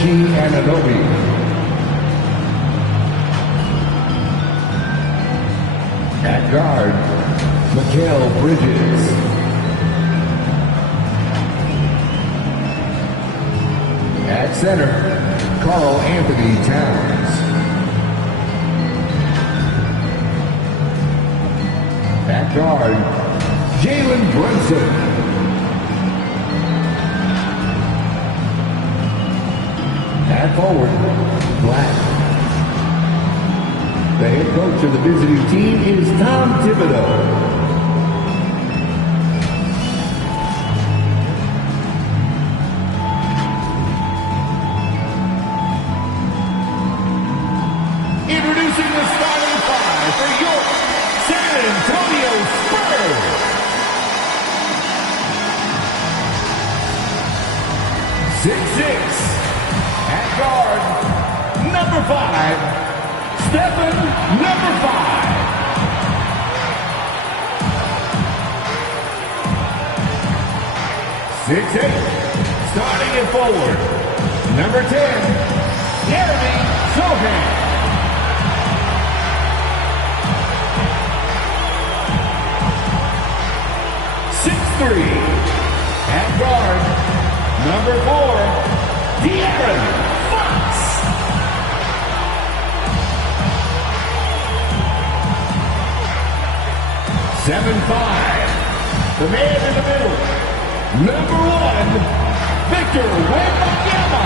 Anunoby. At guard, Mikal Bridges. At center, Karl Anthony Towns. At guard, Jalen Brunson. At forward, Black. The head coach of the visiting team is Tom Thibodeau. Introducing the starting five for your San Antonio Spurs. 6'6". At guard, number 5, Stephen, number 5. Starting at forward, number 10, Jeremy Sochan. 6'3", at guard, number 4, De'Aaron Fox. 7'5", the man in the middle, number 1, Victor Wembanyama.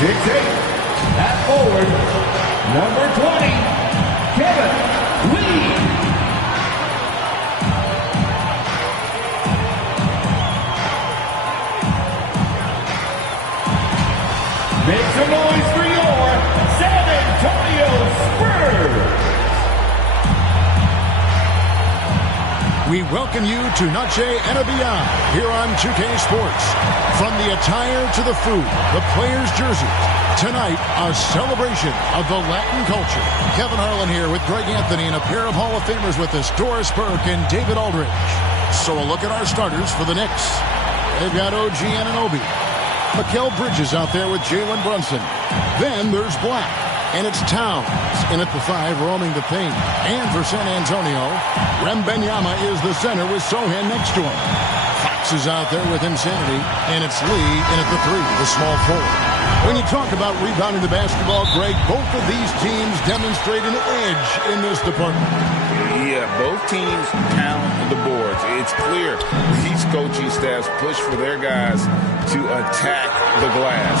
6'8", at forward, number 20, Kevin Lee. Make some noise for your San Antonio Spurs. We welcome you to Noche and Beyond here on 2K Sports. From the attire to the food, the players' jerseys. Tonight, a celebration of the Latin culture. Kevin Harlan here with Greg Anthony and a pair of Hall of Famers with us, Doris Burke and David Aldridge. So a look at our starters for the Knicks. They've got OG Anunoby. Mikal Bridges out there with Jalen Brunson. Then there's Black. And it's Towns in at the 5, roaming the paint. And for San Antonio, Wembanyama is the center with Sochan next to him. Fox is out there with Insanity. And it's Lee in at the 3, the small forward. When you talk about rebounding the basketball, Greg, both of these teams demonstrate an edge in this department. Yeah, both teams pound the boards. It's clear these coaching staffs push for their guys to attack the glass.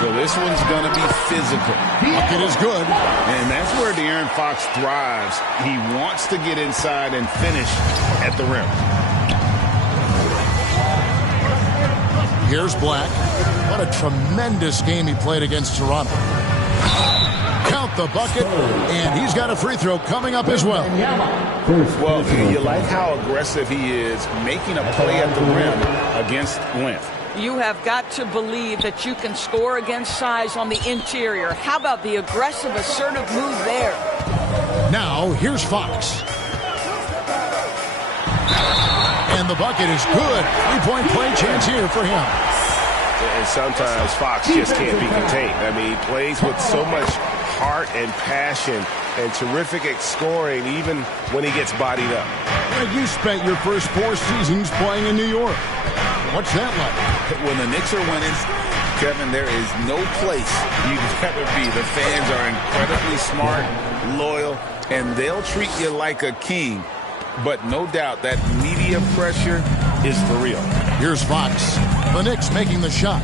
So this one's going to be physical. Bucket is good. And that's where De'Aaron Fox thrives. He wants to get inside and finish at the rim. Here's Black. What a tremendous game he played against Toronto. Count the bucket, and he's got a free throw coming up as well. Well, you like how aggressive he is making a play at the rim against length. You have got to believe that you can score against size on the interior. How about the aggressive, assertive move there? Now, here's Fox. And the bucket is good. 3-point play chance here for him. And sometimes Fox just can't be contained. I mean, he plays with so much heart and passion and terrific at scoring even when he gets bodied up. You spent your first 4 seasons playing in New York. What's that like? When the Knicks are winning, Kevin, there is no place you'd rather be. The fans are incredibly smart, loyal, and they'll treat you like a king. But no doubt that media pressure is for real. Here's Fox. The Knicks making the shot.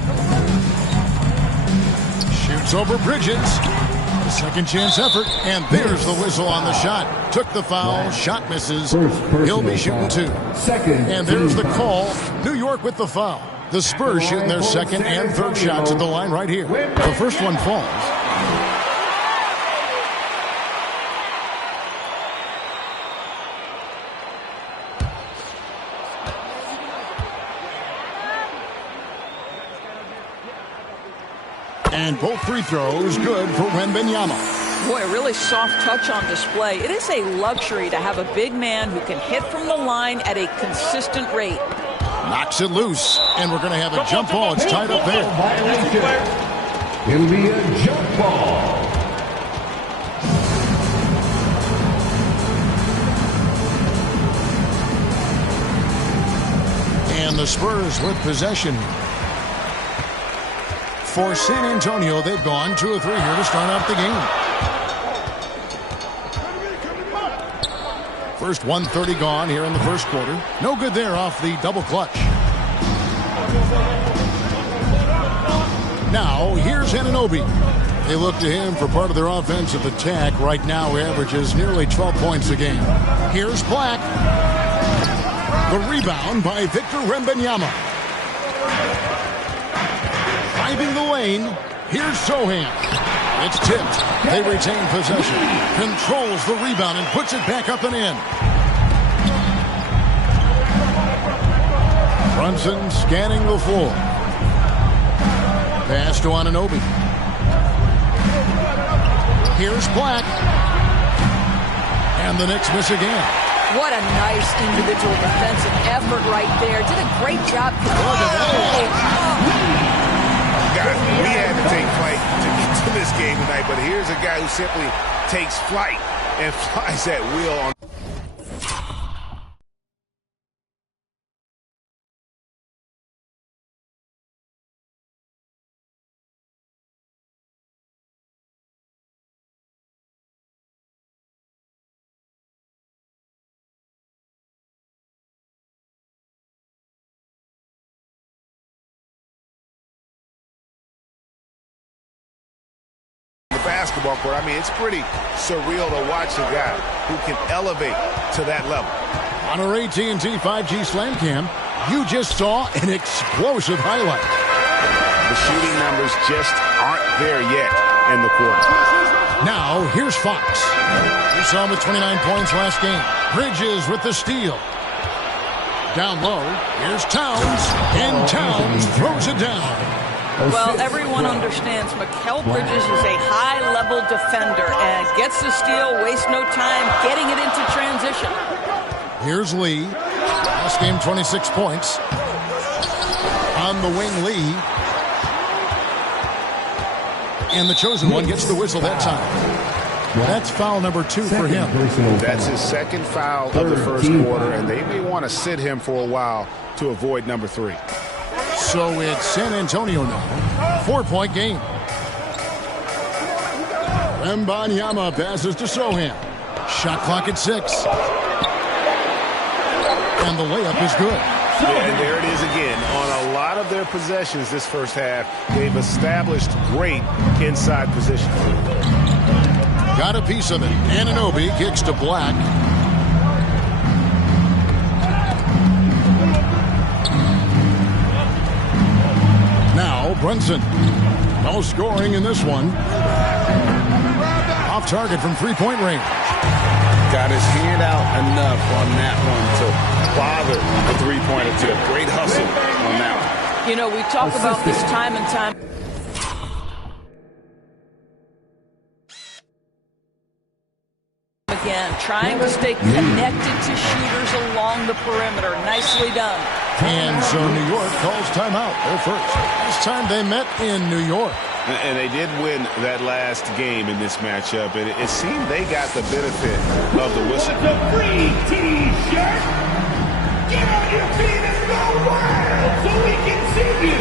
Shoots over Bridges. A second chance effort. And there's the whistle on the shot. Took the foul. Shot misses. He'll be shooting 2. And there's the call. New York with the foul. The Spurs shooting their second and third shots at the line right here. The first one falls. And both free throws good for Wembanyama. Boy, a really soft touch on display. It is a luxury to have a big man who can hit from the line at a consistent rate. Knocks it loose, and we're going to have a jump ball. It's tied up there. It'll be a jump ball. And the Spurs with possession. For San Antonio, they've gone 2 of 3 here to start out the game. First 1:30 gone here in the first quarter. No good there off the double clutch. Now, here's Anunoby. They look to him for part of their offensive attack. Right now, he averages nearly 12 points a game. Here's Black. The rebound by Victor Wembanyama. Driving the lane, here's Sohan. It's tipped. They retain possession. Controls the rebound and puts it back up and in. Brunson scanning the floor. Pass to Anunoby. Here's Black. And the Knicks miss again. What a nice individual defensive effort right there. Did a great job. Guys, we had to take flight to get to this game tonight, but here's a guy who simply takes flight and flies at will on. Basketball court. I mean, it's pretty surreal to watch a guy who can elevate to that level. On our AT&T 5G Slam Cam, you just saw an explosive highlight. The shooting numbers just aren't there yet in the quarter. Now, here's Fox. We saw him with 29 points last game. Bridges with the steal. Down low, here's Towns, and Towns throws it down. Well, everyone understands Mikal Bridges is a high-level defender and gets the steal, wastes no time getting it into transition. Here's Lee. Last game, 26 points. On the wing, Lee. And the chosen one gets the whistle that time. That's foul number 2 for him. That's his second foul of the first quarter, and they may want to sit him for a while to avoid number 3. So it's San Antonio now. 4-point game. Wembanyama passes to Sohan. Shot clock at 6. And the layup is good. And there it is again. On a lot of their possessions this first half, they've established great inside position. Got a piece of it. Anunoby kicks to Black. Now Brunson. No scoring in this one. Off target from three-point range. Got his hand out enough on that one to bother the three-pointer tip. Great hustle on that one. You know, we talk about this time and time. Again, trying to stay connected to shooters along the perimeter. Nicely done. And so New York calls timeout. They're first. This time they met in New York. And they did win that last game in this matchup. And it seemed they got the benefit of the whistle. The free T-shirt. Get on your feet and go wild so we can see you.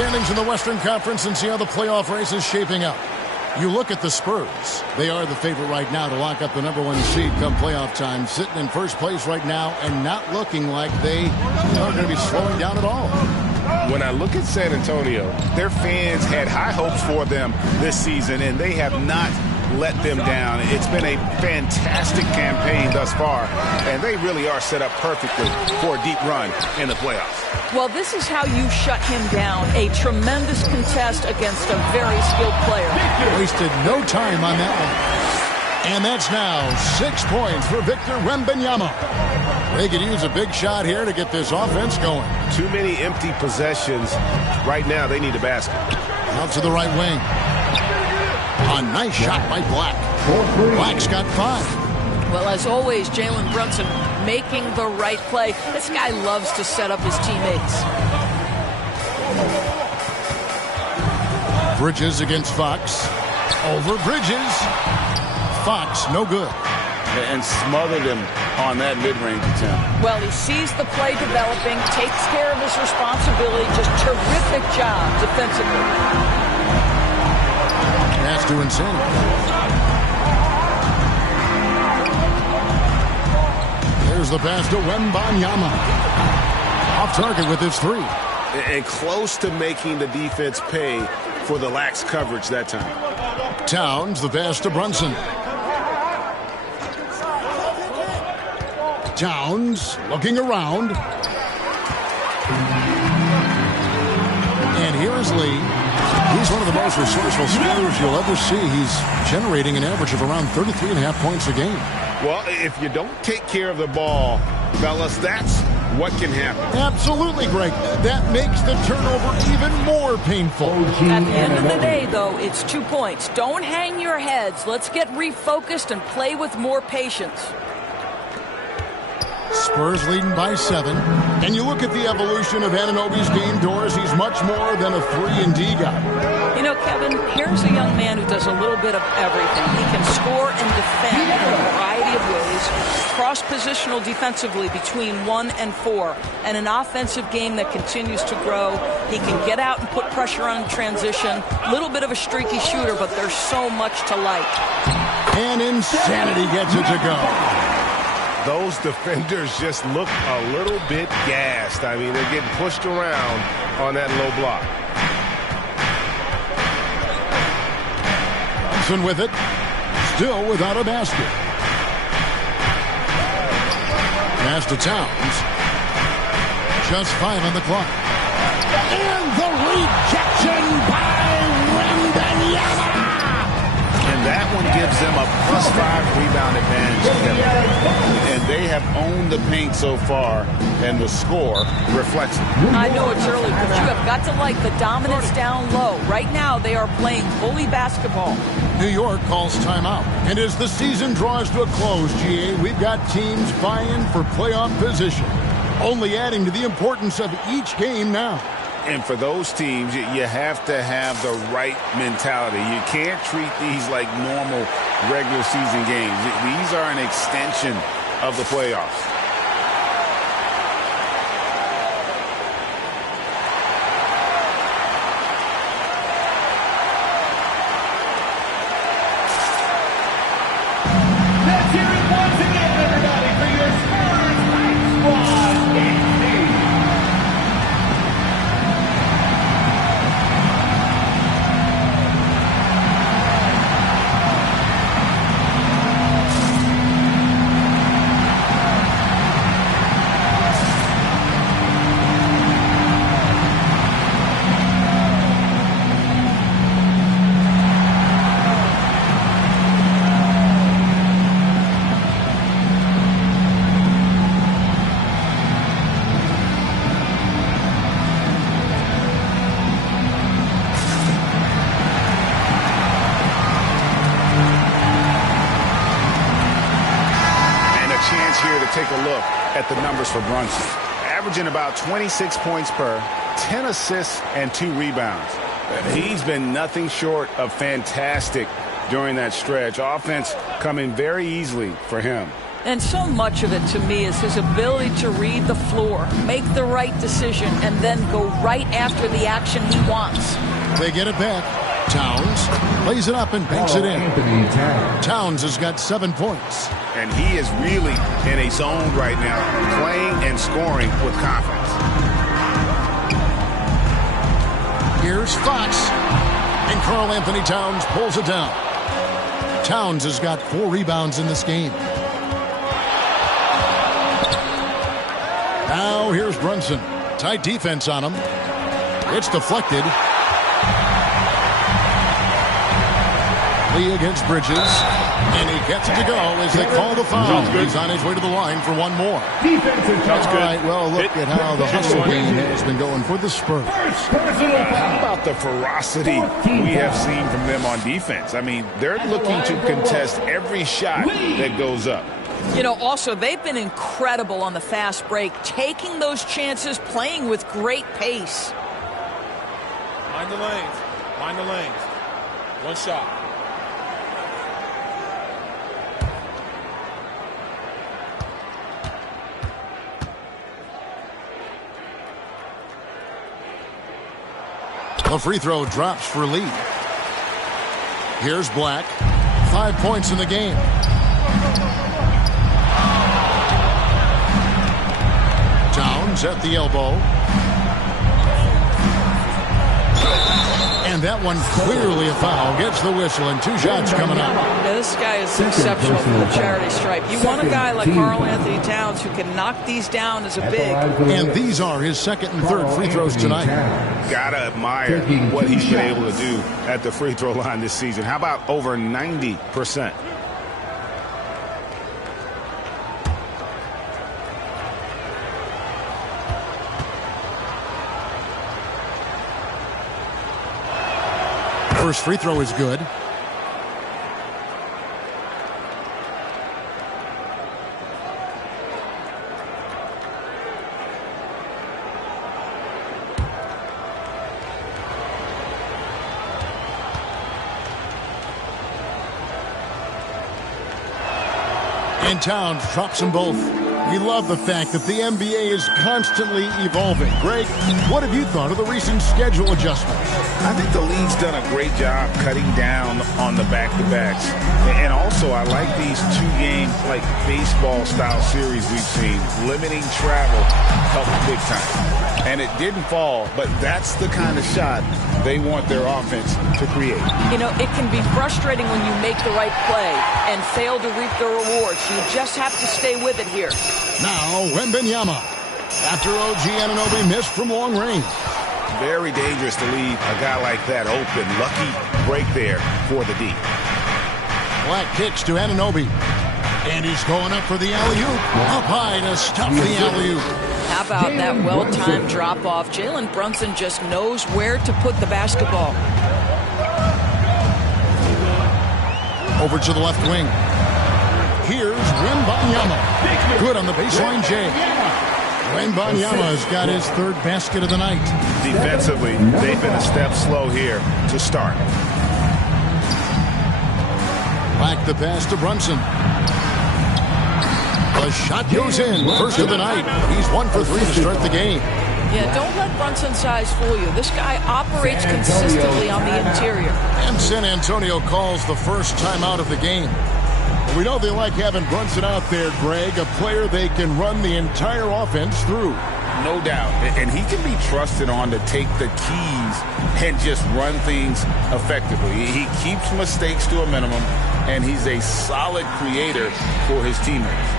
standings in the Western Conference and see how the playoff race is shaping up. You look at the Spurs. They are the favorite right now to lock up the #1 seed come playoff time, sitting in first place right now and not looking like they are going to be slowing down at all. When I look at San Antonio, their fans had high hopes for them this season, and they have not let them down. It's been a fantastic campaign thus far, and they really are set up perfectly for a deep run in the playoffs. Well, this is how you shut him down. A tremendous contest against a very skilled player. Wasted no time on that one. And that's now 6 points for Victor Wembanyama. They could use a big shot here to get this offense going. Too many empty possessions. Right now, they need a basket. Out to the right wing. A nice shot by Black. Black's got 5. Well, as always, Jalen Brunson making the right play. This guy loves to set up his teammates. Bridges against Fox. Over Bridges. Fox, no good. And smothered him on that mid-range attempt. Well, he sees the play developing, takes care of his responsibility. Just terrific job defensively. Pass to Insanity. There's the pass to Wembanyama. Off target with his 3. And close to making the defense pay for the lax coverage that time. Towns, the pass to Brunson. Towns looking around. And here is Lee. He's one of the most resourceful scorers you'll ever see. He's generating an average of around 33.5 points a game. Well, if you don't take care of the ball, fellas, that's what can happen. Absolutely, Greg. That makes the turnover even more painful. At the end of the day, though, it's 2 points. Don't hang your heads. Let's get refocused and play with more patience. Spurs leading by 7. And you look at the evolution of Anunoby's game, Doris. He's much more than a 3-and-D guy. You know, Kevin, here's a young man who does a little bit of everything. He can score and defend in a variety of ways. Cross-positional defensively between 1 and 4. And an offensive game that continues to grow. He can get out and put pressure on transition. Little bit of a streaky shooter, but there's so much to like. And Insanity gets it to go. Those defenders just look a little bit gassed. I mean, they're getting pushed around on that low block. Thompson with it. Still without a basket. Pass to Towns. Just 5 on the clock. And the rejection by Wembanyama. And that one gives them a +5 rebound advantage. And they have owned the paint so far, and the score reflects it. I know it's early, but you have got to like the dominance down low. Right now, they are playing bully basketball. New York calls timeout. And as the season draws to a close, GA, we've got teams vying for playoff position. Only adding to the importance of each game now. And for those teams, you have to have the right mentality. You can't treat these like normal regular season games. These are an extension of the playoffs. Let's hear it once again, everybody, for your Spurs Hype Squad game. Take a look at the numbers for Brunson. Averaging about 26 points per, 10 assists, and 2 rebounds. He's been nothing short of fantastic during that stretch. Offense coming very easily for him. And so much of it, to me, is his ability to read the floor, make the right decision, and then go right after the action he wants. They get it back. Towns plays it up and banks it in. Towns has got 7 points. And he is really in a zone right now, playing and scoring with confidence. Here's Fox. And Karl Anthony Towns pulls it down. Towns has got 4 rebounds in this game. Now here's Brunson. Tight defense on him. It's deflected. Lee against Bridges. And he gets it to go as they call the foul. He's on his way to the line for one more. That's good. All right, well, look at how the hustle game has been going for the Spurs. How about the ferocity we have seen from them on defense? I mean, they're looking to contest every shot that goes up. You know, also, they've been incredible on the fast break, taking those chances, playing with great pace. Mind the lanes. Mind the lanes. One shot. The free throw drops for Lee. Here's Black. 5 points in the game. Towns at the elbow. And that one clearly a foul. Gets the whistle and 2 shots coming up. Now, this guy is exceptional for the charity stripe. You want a guy like Karl Anthony Towns who can knock these down as a big. And these are his second and third free throws tonight. Gotta admire what he's been able to do at the free throw line this season. How about over 90%? First free throw is good. And Towns drops them both. We love the fact that the NBA is constantly evolving. Greg, what have you thought of the recent schedule adjustments? I think the league's done a great job cutting down on the back-to-backs. And also, I like these 2-game, like, baseball-style series we've seen. Limiting travel helped big time. And it didn't fall, but that's the kind of shot they want their offense to create. You know, it can be frustrating when you make the right play and fail to reap the rewards. You just have to stay with it here. Now, Wembanyama. After OG Anunoby missed from long range. Very dangerous to leave a guy like that open. Lucky break there for the D. Black kicks to Anunoby. And he's going up for the alley-oop. Up high to stop the alley-oop. How about that well-timed drop-off? Jalen Brunson just knows where to put the basketball. Over to the left wing. Here's Wembanyama. Good on the baseline, Jay. Wembanyama has got his third basket of the night. Defensively, they've been a step slow here to start. Black the pass to Brunson. The shot goes in. First of the night. He's 1 for 3 to start the game. Yeah, don't let Brunson's size fool you. This guy operates consistently on the interior. And San Antonio calls the first time out of the game. We know they like having Brunson out there, Greg, a player they can run the entire offense through. No doubt. And he can be trusted on to take the keys and just run things effectively. He keeps mistakes to a minimum, and he's a solid creator for his teammates.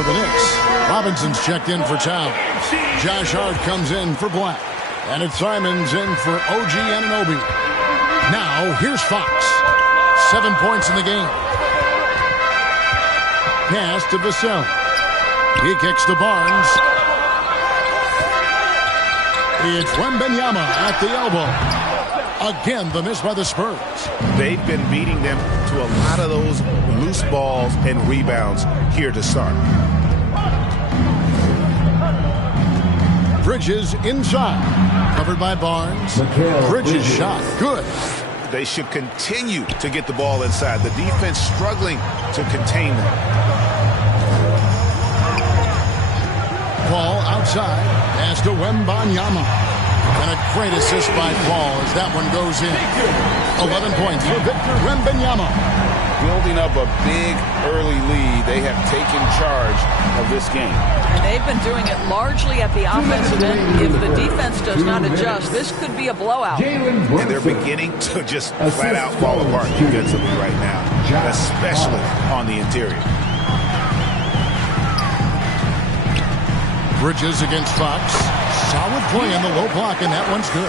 for the Knicks. Robinson's checked in for Town. Josh Hart comes in for Black. And it's Simons in for OG Anunoby. Now, here's Fox. 7 points in the game. Pass to Vassell. He kicks to Barnes. It's Wembanyama at the elbow. Again, the miss by the Spurs. They've been beating them to a lot of those loose balls and rebounds here to start. Bridges inside. Covered by Barnes. Bridges shot. Good. They should continue to get the ball inside. The defense struggling to contain them. Paul outside. Pass to Wembanyama. And a great assist by Paul as that one goes in. 11 points for Victor Wembanyama. Building up a big early lead, they have taken charge of this game. And they've been doing it largely at the offensive end. If the defense does not adjust, this could be a blowout. And they're beginning to just flat out fall apart defensively right now, especially on the interior. Bridges against Fox. Solid play on the low block, and that one's good.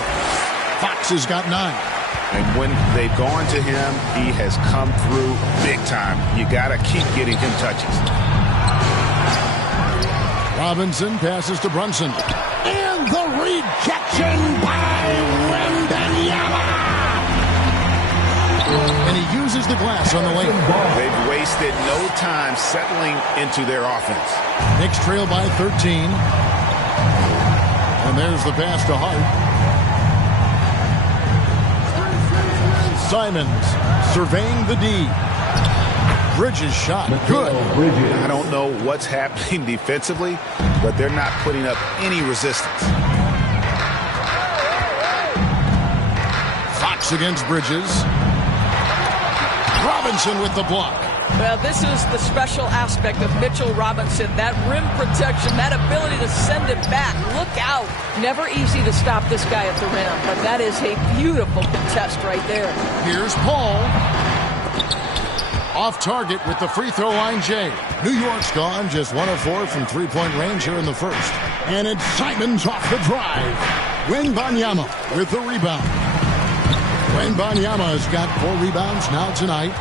Fox has got 9. And when they've gone to him, he has come through big time. You got to keep getting him touches. Robinson passes to Brunson. And the rejection by Wembanyama. And he uses the glass on the lane. They've wasted no time settling into their offense. Knicks trail by 13. And there's the pass to Hart. Simons surveying the D. Bridges shot. Good. I don't know what's happening defensively, but they're not putting up any resistance. Fox against Bridges. Robinson with the block. Well, this is the special aspect of Mitchell Robinson. That rim protection, that ability to send it back. Look out. Never easy to stop this guy at the rim, but that is a beautiful contest right there. Here's Paul. Off target with the free throw line, Jay. New York's gone just 1 of 4 from three-point range here in the first. And it's Simons off the drive. Wembanyama with the rebound. Wembanyama has got 4 rebounds now tonight.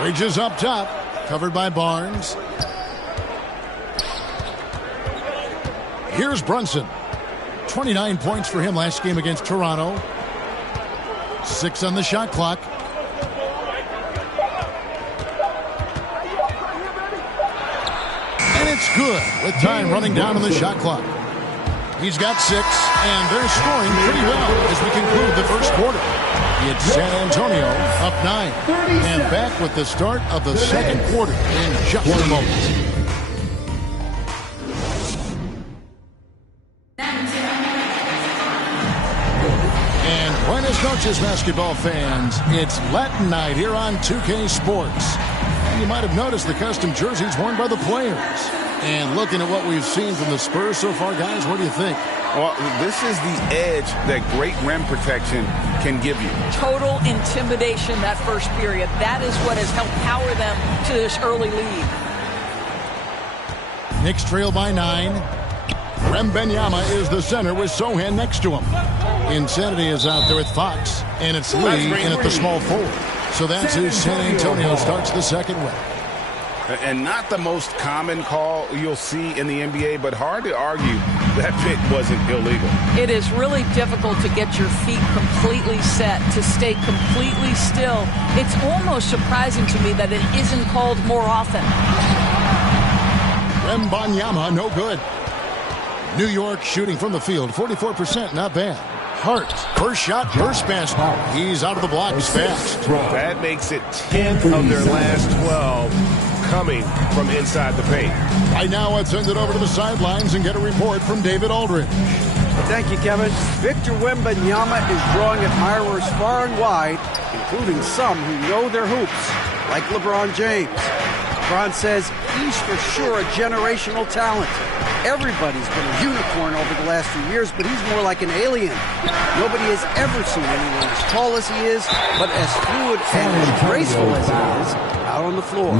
Bridges up top, covered by Barnes. Here's Brunson. 29 points for him last game against Toronto. 6 on the shot clock. And it's good with time running down on the shot clock. He's got 6, and they're scoring pretty well as we conclude the first quarter. It's San Antonio up 9. And back with the start of the second quarter in just a moment. And buenas noches, basketball fans. It's Latin night here on 2K Sports. You might have noticed the custom jerseys worn by the players. And looking at what we've seen from the Spurs so far, guys, what do you think? Well, this is the edge that great rim protection can give you. Total intimidation that first period. That is what has helped power them to this early lead. Knicks trail by 9. Wembanyama is the center with Sohan next to him. Insanity is out there with Fox, and it's Lee in at the small forward. So that's who San Antonio starts the second with. And not the most common call you'll see in the NBA, but hard to argue that pick wasn't illegal. It is really difficult to get your feet completely set, to stay completely still. It's almost surprising to me that it isn't called more often. Wembanyama, no good. New York shooting from the field, 44%, not bad. Hart, first shot, first basket. He's out of the blocks fast. That makes it 10 of their last 12 coming from inside the paint. Right now, let's send it over to the sidelines and get a report from David Aldridge. Thank you, Kevin. Victor Wembanyama is drawing admirers far and wide, including some who know their hoops, like LeBron James. LeBron says he's for sure a generational talent. Everybody's been a unicorn over the last few years, but he's more like an alien. Nobody has ever seen anyone as tall as he is, but as fluid and as graceful as he is out on the floor.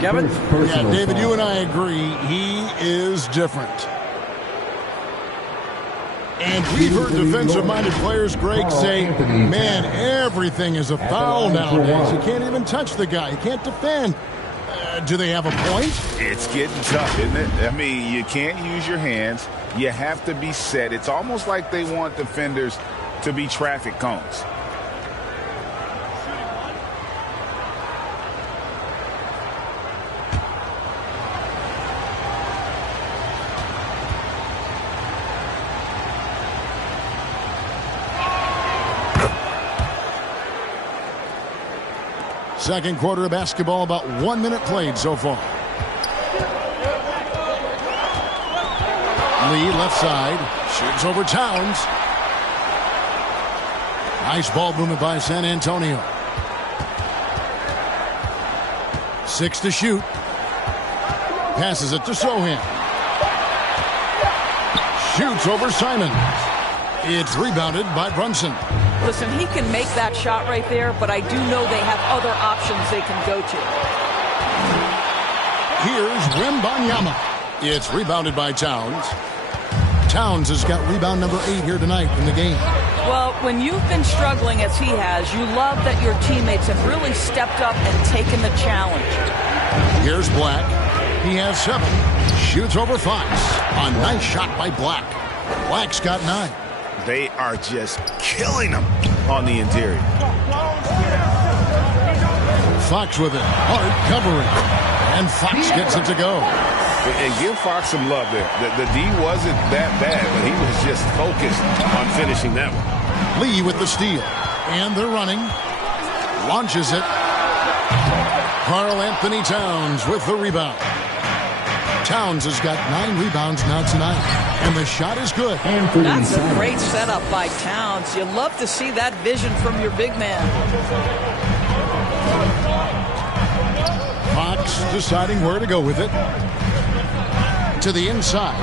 Kevin? Yeah, David, you and I agree. He is different. And we've heard defensive-minded players, Greg, say, man, everything is a foul nowadays. You can't even touch the guy. You can't defend. Do they have a point? It's getting tough, isn't it? I mean, you can't use your hands. You have to be set. It's almost like they want defenders to be traffic cones. Second quarter of basketball, about 1 minute played so far. Lee left side, shoots over Towns. Nice ball movement by San Antonio. 6 to shoot. Passes it to Sohan. Shoots over Simon. It's rebounded by Brunson. Listen, he can make that shot right there, but I do know they have other options they can go to. Here's Wembanyama. It's rebounded by Towns. Towns has got rebound number 8 here tonight in the game. Well, when you've been struggling as he has, you love that your teammates have really stepped up and taken the challenge. Here's Black. He has 7. Shoots over Fox. A nice shot by Black. Black's got 9. They are just killing them on the interior. Fox with it. Hard covering. And Fox gets it to go. And give Fox some love there. The D wasn't that bad, but he was just focused on finishing that one. Lee with the steal. And they're running. Launches it. Karl Anthony Towns with the rebound. Towns has got 9 rebounds now tonight. And the shot is good. That's a great setup by Towns. You love to see that vision from your big man. Fox deciding where to go with it. To the inside.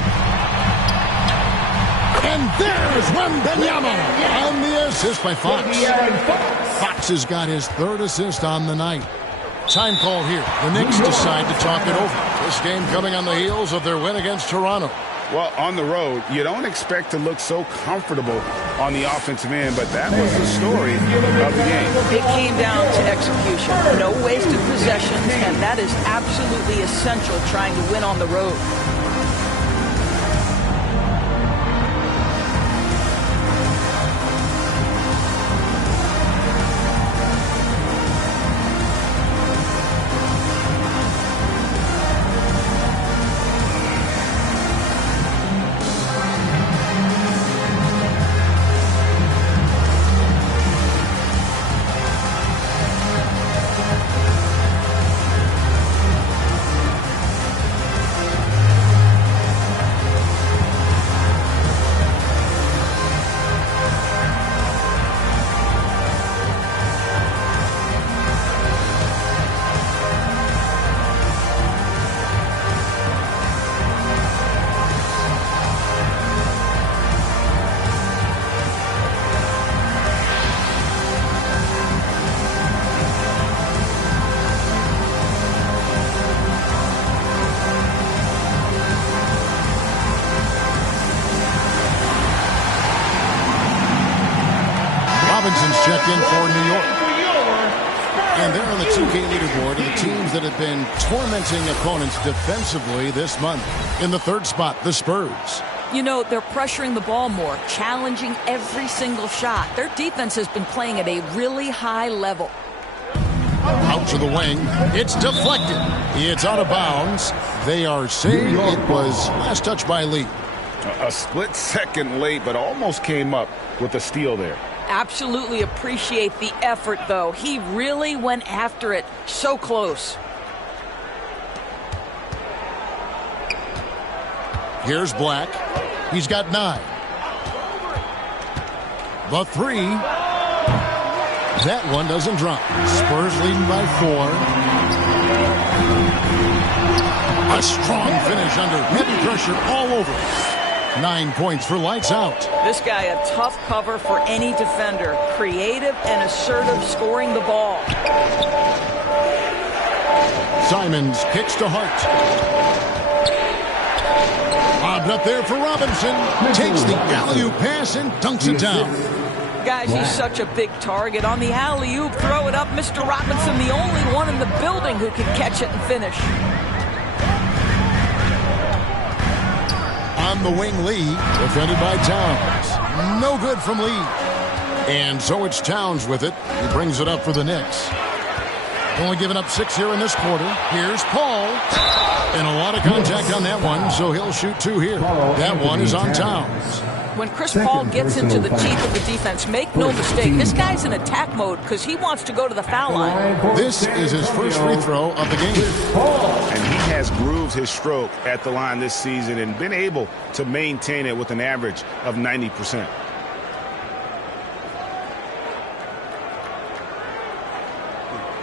And there's Wembanyama. And the assist by Fox. Fox has got his 3rd assist on the night. Time call here. The Knicks decide to talk it over. This game coming on the heels of their win against Toronto. Well, on the road, you don't expect to look so comfortable on the offensive end, but that was the story of the game. It came down to execution. No wasted possessions, and that is absolutely essential trying to win on the road. Robinson's checked in for New York. And they're on the 2K leaderboard of the teams that have been tormenting opponents defensively this month. In the 3rd spot, the Spurs. You know, they're pressuring the ball more, challenging every single shot. Their defense has been playing at a really high level. Out to the wing. It's deflected. It's out of bounds. They are saying it was last touch by Lee. A split second late, but almost came up with a steal there. Absolutely appreciate the effort, though. He really went after it. So close. Here's Black. He's got 9. The 3. That one doesn't drop. Spurs leading by 4. A strong finish under heavy pressure all over. 9 points for lights out. This guy a tough cover for any defender. Creative and assertive scoring the ball. Simons kicks to Hart. Lobbed up there for Robinson. Takes the alley-oop pass and dunks it down. Guys, he's such a big target. On the alley-oop, throw it up. Mr. Robinson, the only one in the building who can catch it and finish. On the wing, Lee, defended by Towns. No good from Lee. And so it's Towns with it. He brings it up for the Knicks. Only giving up 6 here in this quarter. Here's Paul. And a lot of contact on that one, so he'll shoot 2 here. That one is on Towns. When Chris Paul gets into the teeth of the defense, make no mistake, this guy's in attack mode because he wants to go to the foul line. This is his first free throw of the game. And he has grooved his stroke at the line this season and been able to maintain it with an average of 90%.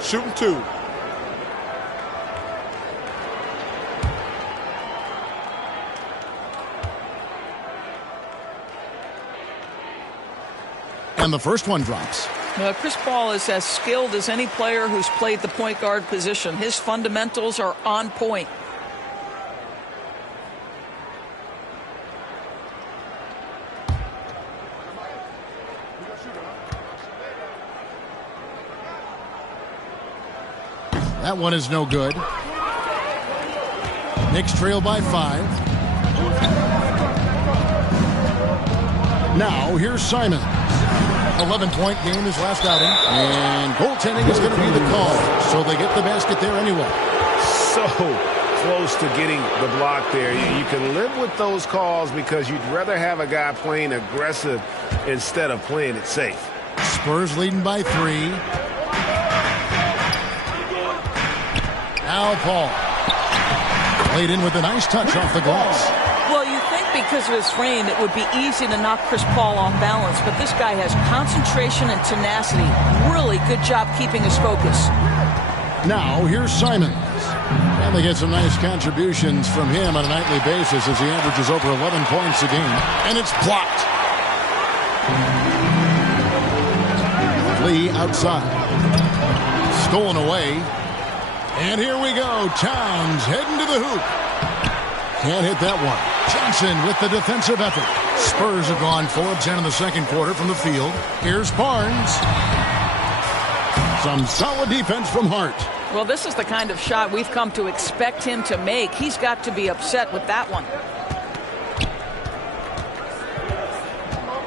Shooting 2. And the first one drops. Chris Paul is as skilled as any player who's played the point guard position. His fundamentals are on point. That one is no good. Knicks trail by 5. Now here's Simon. 11-point game his last outing. And goaltending is going to be the call. So they get the basket there anyway. So close to getting the block there. You can live with those calls because you'd rather have a guy playing aggressive instead of playing it safe. Spurs leading by 3. Now Paul. Played in with a nice touch off the glass. Well, you think because of his frame it would be easy to knock Chris Paul off balance, but this guy has concentration and tenacity. Really good job keeping his focus. Now here's Simons. And they get some nice contributions from him on a nightly basis as he averages over 11 points a game. And it's blocked. Lee outside. Stolen away. And here we go. Towns heading to the hoop. Can't hit that one. Johnson with the defensive effort. Spurs have gone 4 of 10 in the second quarter from the field. Here's Barnes. Some solid defense from Hart. Well, this is the kind of shot we've come to expect him to make. He's got to be upset with that one.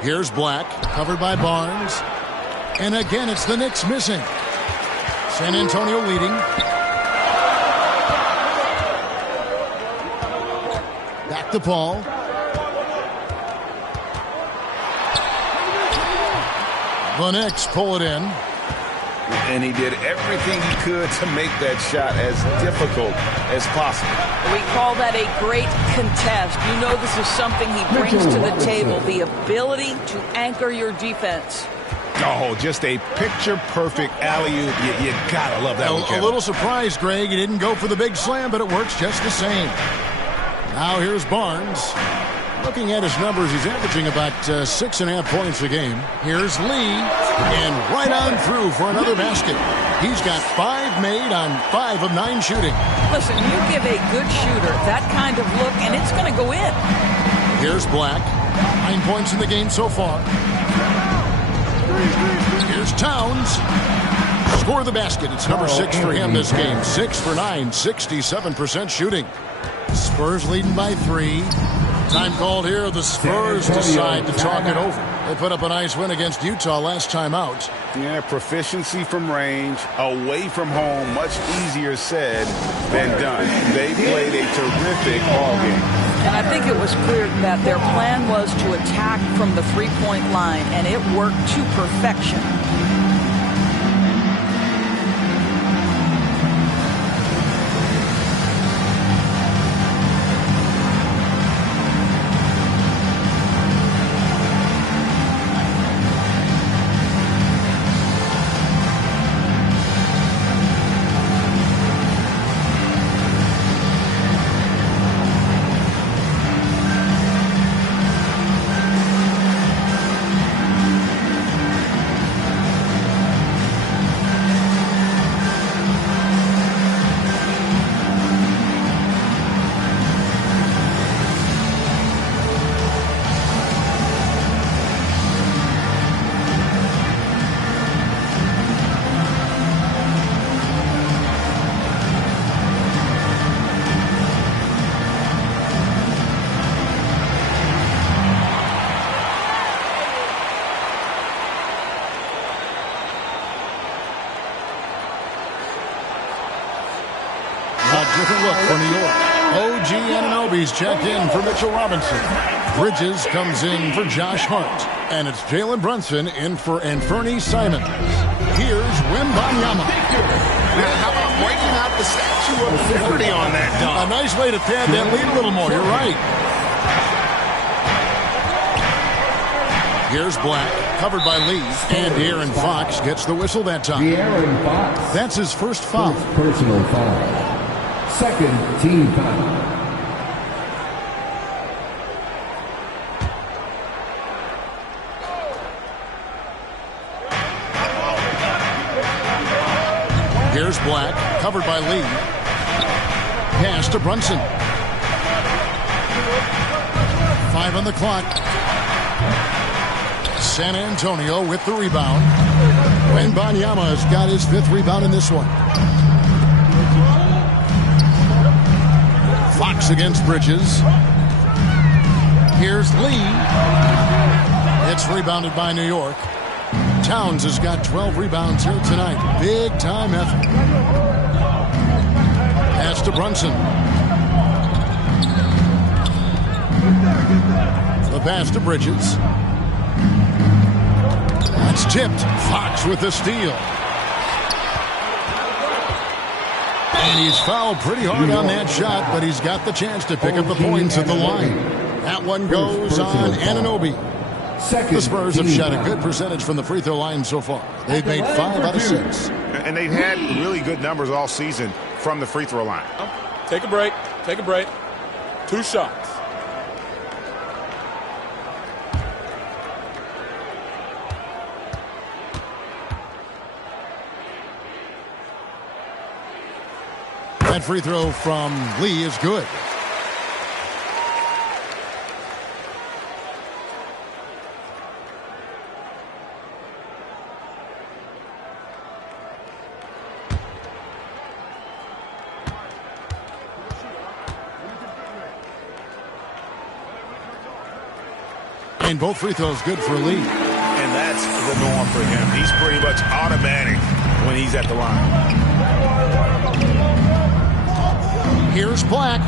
Here's Black, covered by Barnes. And again, it's the Knicks missing. San Antonio leading. Back to Paul. The Knicks pull it in. And he did everything he could to make that shot as difficult as possible. We call that a great contest. You know this is something he brings to the table, the ability to anchor your defense. Oh, just a picture-perfect alley-oop. You gotta love that one, Kevin. A little surprised, Greg. He didn't go for the big slam, but it works just the same. Now here's Barnes. Looking at his numbers, he's averaging about 6.5 points a game. Here's Lee, and right on through for another basket. He's got 5 made on 5 of 9 shooting. Listen, you give a good shooter that kind of look, and it's going to go in. Here's Black. 9 points in the game so far. Here's Towns. Score the basket. It's number 6 for him this game. 6 for 9, 67% shooting. Spurs leading by 3. Time called here. The Spurs decide to talk it over. They put up a nice win against Utah last time out. Yeah, proficiency from range, away from home, much easier said than done. They played a terrific ball game. And I think it was clear that their plan was to attack from the three-point line, and it worked to perfection. for New York. OG Anunoby's checked in for Mitchell Robinson. Bridges comes in for Josh Hart. And it's Jalen Brunson in for Anfernee Simons. Here's Wembanyama. Now, how about breaking out the Statue of Liberty on that dunk? A nice way to pad that lead a little more. You're right. Here's Black, covered by Lee. And De'Aaron Fox gets the whistle that time. De'Aaron Fox. That's his first foul. First personal foul. Second team foul. Here's Black, covered by Lee. Pass to Brunson. 5 on the clock. San Antonio with the rebound. Wembanyama has got his 5th rebound in this one. Fox against Bridges. Here's Lee. It's rebounded by New York. Towns has got 12 rebounds here tonight. Big time effort. Pass to Brunson. The pass to Bridges. That's tipped. Fox with the steal. And he's fouled pretty hard on that shot, but he's got the chance to pick up the points at the line. That one goes on Anunoby. The Spurs have shot a good percentage from the free throw line so far. They've made 5 out of 6. And they've had really good numbers all season from the free throw line. Take a break. Take a break. 2 shots. That free throw from Lee is good. And both free throws good for Lee. And that's the norm for him. He's pretty much automatic when he's at the line. Here's Black.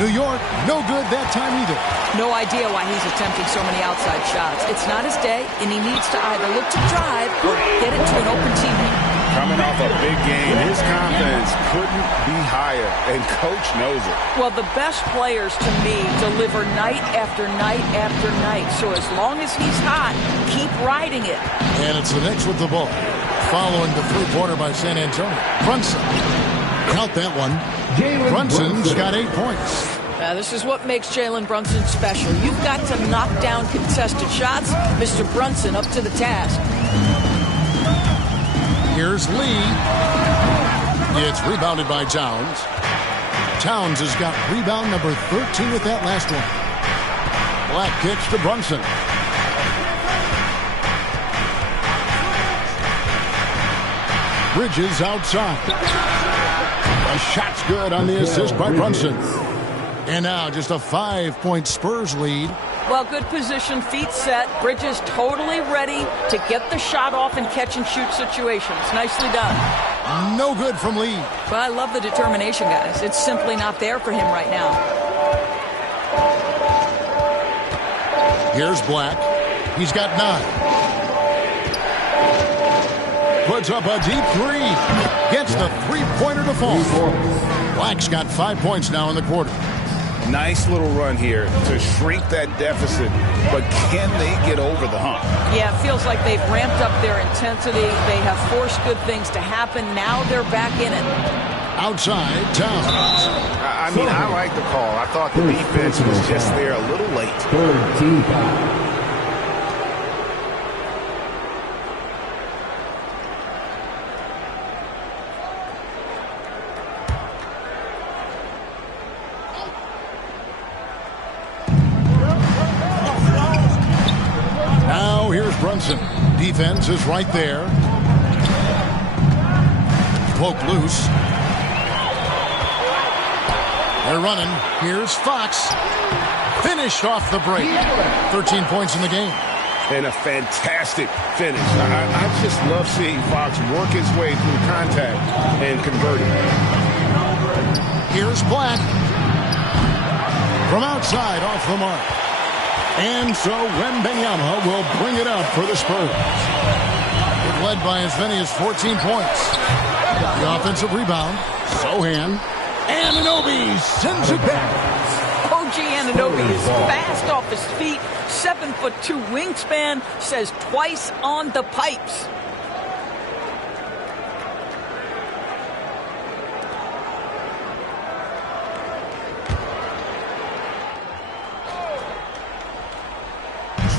New York, no good that time either. No idea why he's attempting so many outside shots. It's not his day, and he needs to either look to drive or get it to an open teammate. Coming off a big game, his confidence couldn't be higher, and Coach knows it. Well, the best players, to me, deliver night after night after night. So as long as he's hot, keep riding it. And it's the Knicks with the ball. Following the three-pointer by San Antonio. Brunson. Count that one. Brunson's got 8 points. This is what makes Jalen Brunson special. You've got to knock down contested shots. Mr. Brunson up to the task. Here's Lee. It's rebounded by Towns. Towns has got rebound number 13 with that last one. Black kicks to Brunson. Bridges outside. A shot's good on the assist by Brunson. And now just a 5-point Spurs lead. Well, good position, feet set. Bridges totally ready to get the shot off in catch-and-shoot situations. Nicely done. No good from Lee. But I love the determination, guys. It's simply not there for him right now. Here's Black. He's got 9. Puts up a deep 3. Gets the three-pointer to fall. Black's got 5 points now in the quarter. Nice little run here to shrink that deficit, but can they get over the hump? Yeah, it feels like they've ramped up their intensity. They have forced good things to happen. Now they're back in it. Outside, Towns. I mean, I like the call. I thought the defense was just there a little late. Third team foul. Brunson. Defense is right there. Poke loose. They're running. Here's Fox. Finished off the break. 13 points in the game. And a fantastic finish. I just love seeing Fox work his way through contact and converting. Here's Black. From outside, off the mark. And so Wembanyama will bring it up for the Spurs. It led by as many as 14 points. The offensive rebound. Sohan. Anunoby sends it back. OG Anunoby is fast off his feet. 7'2" wingspan, says twice on the pipes.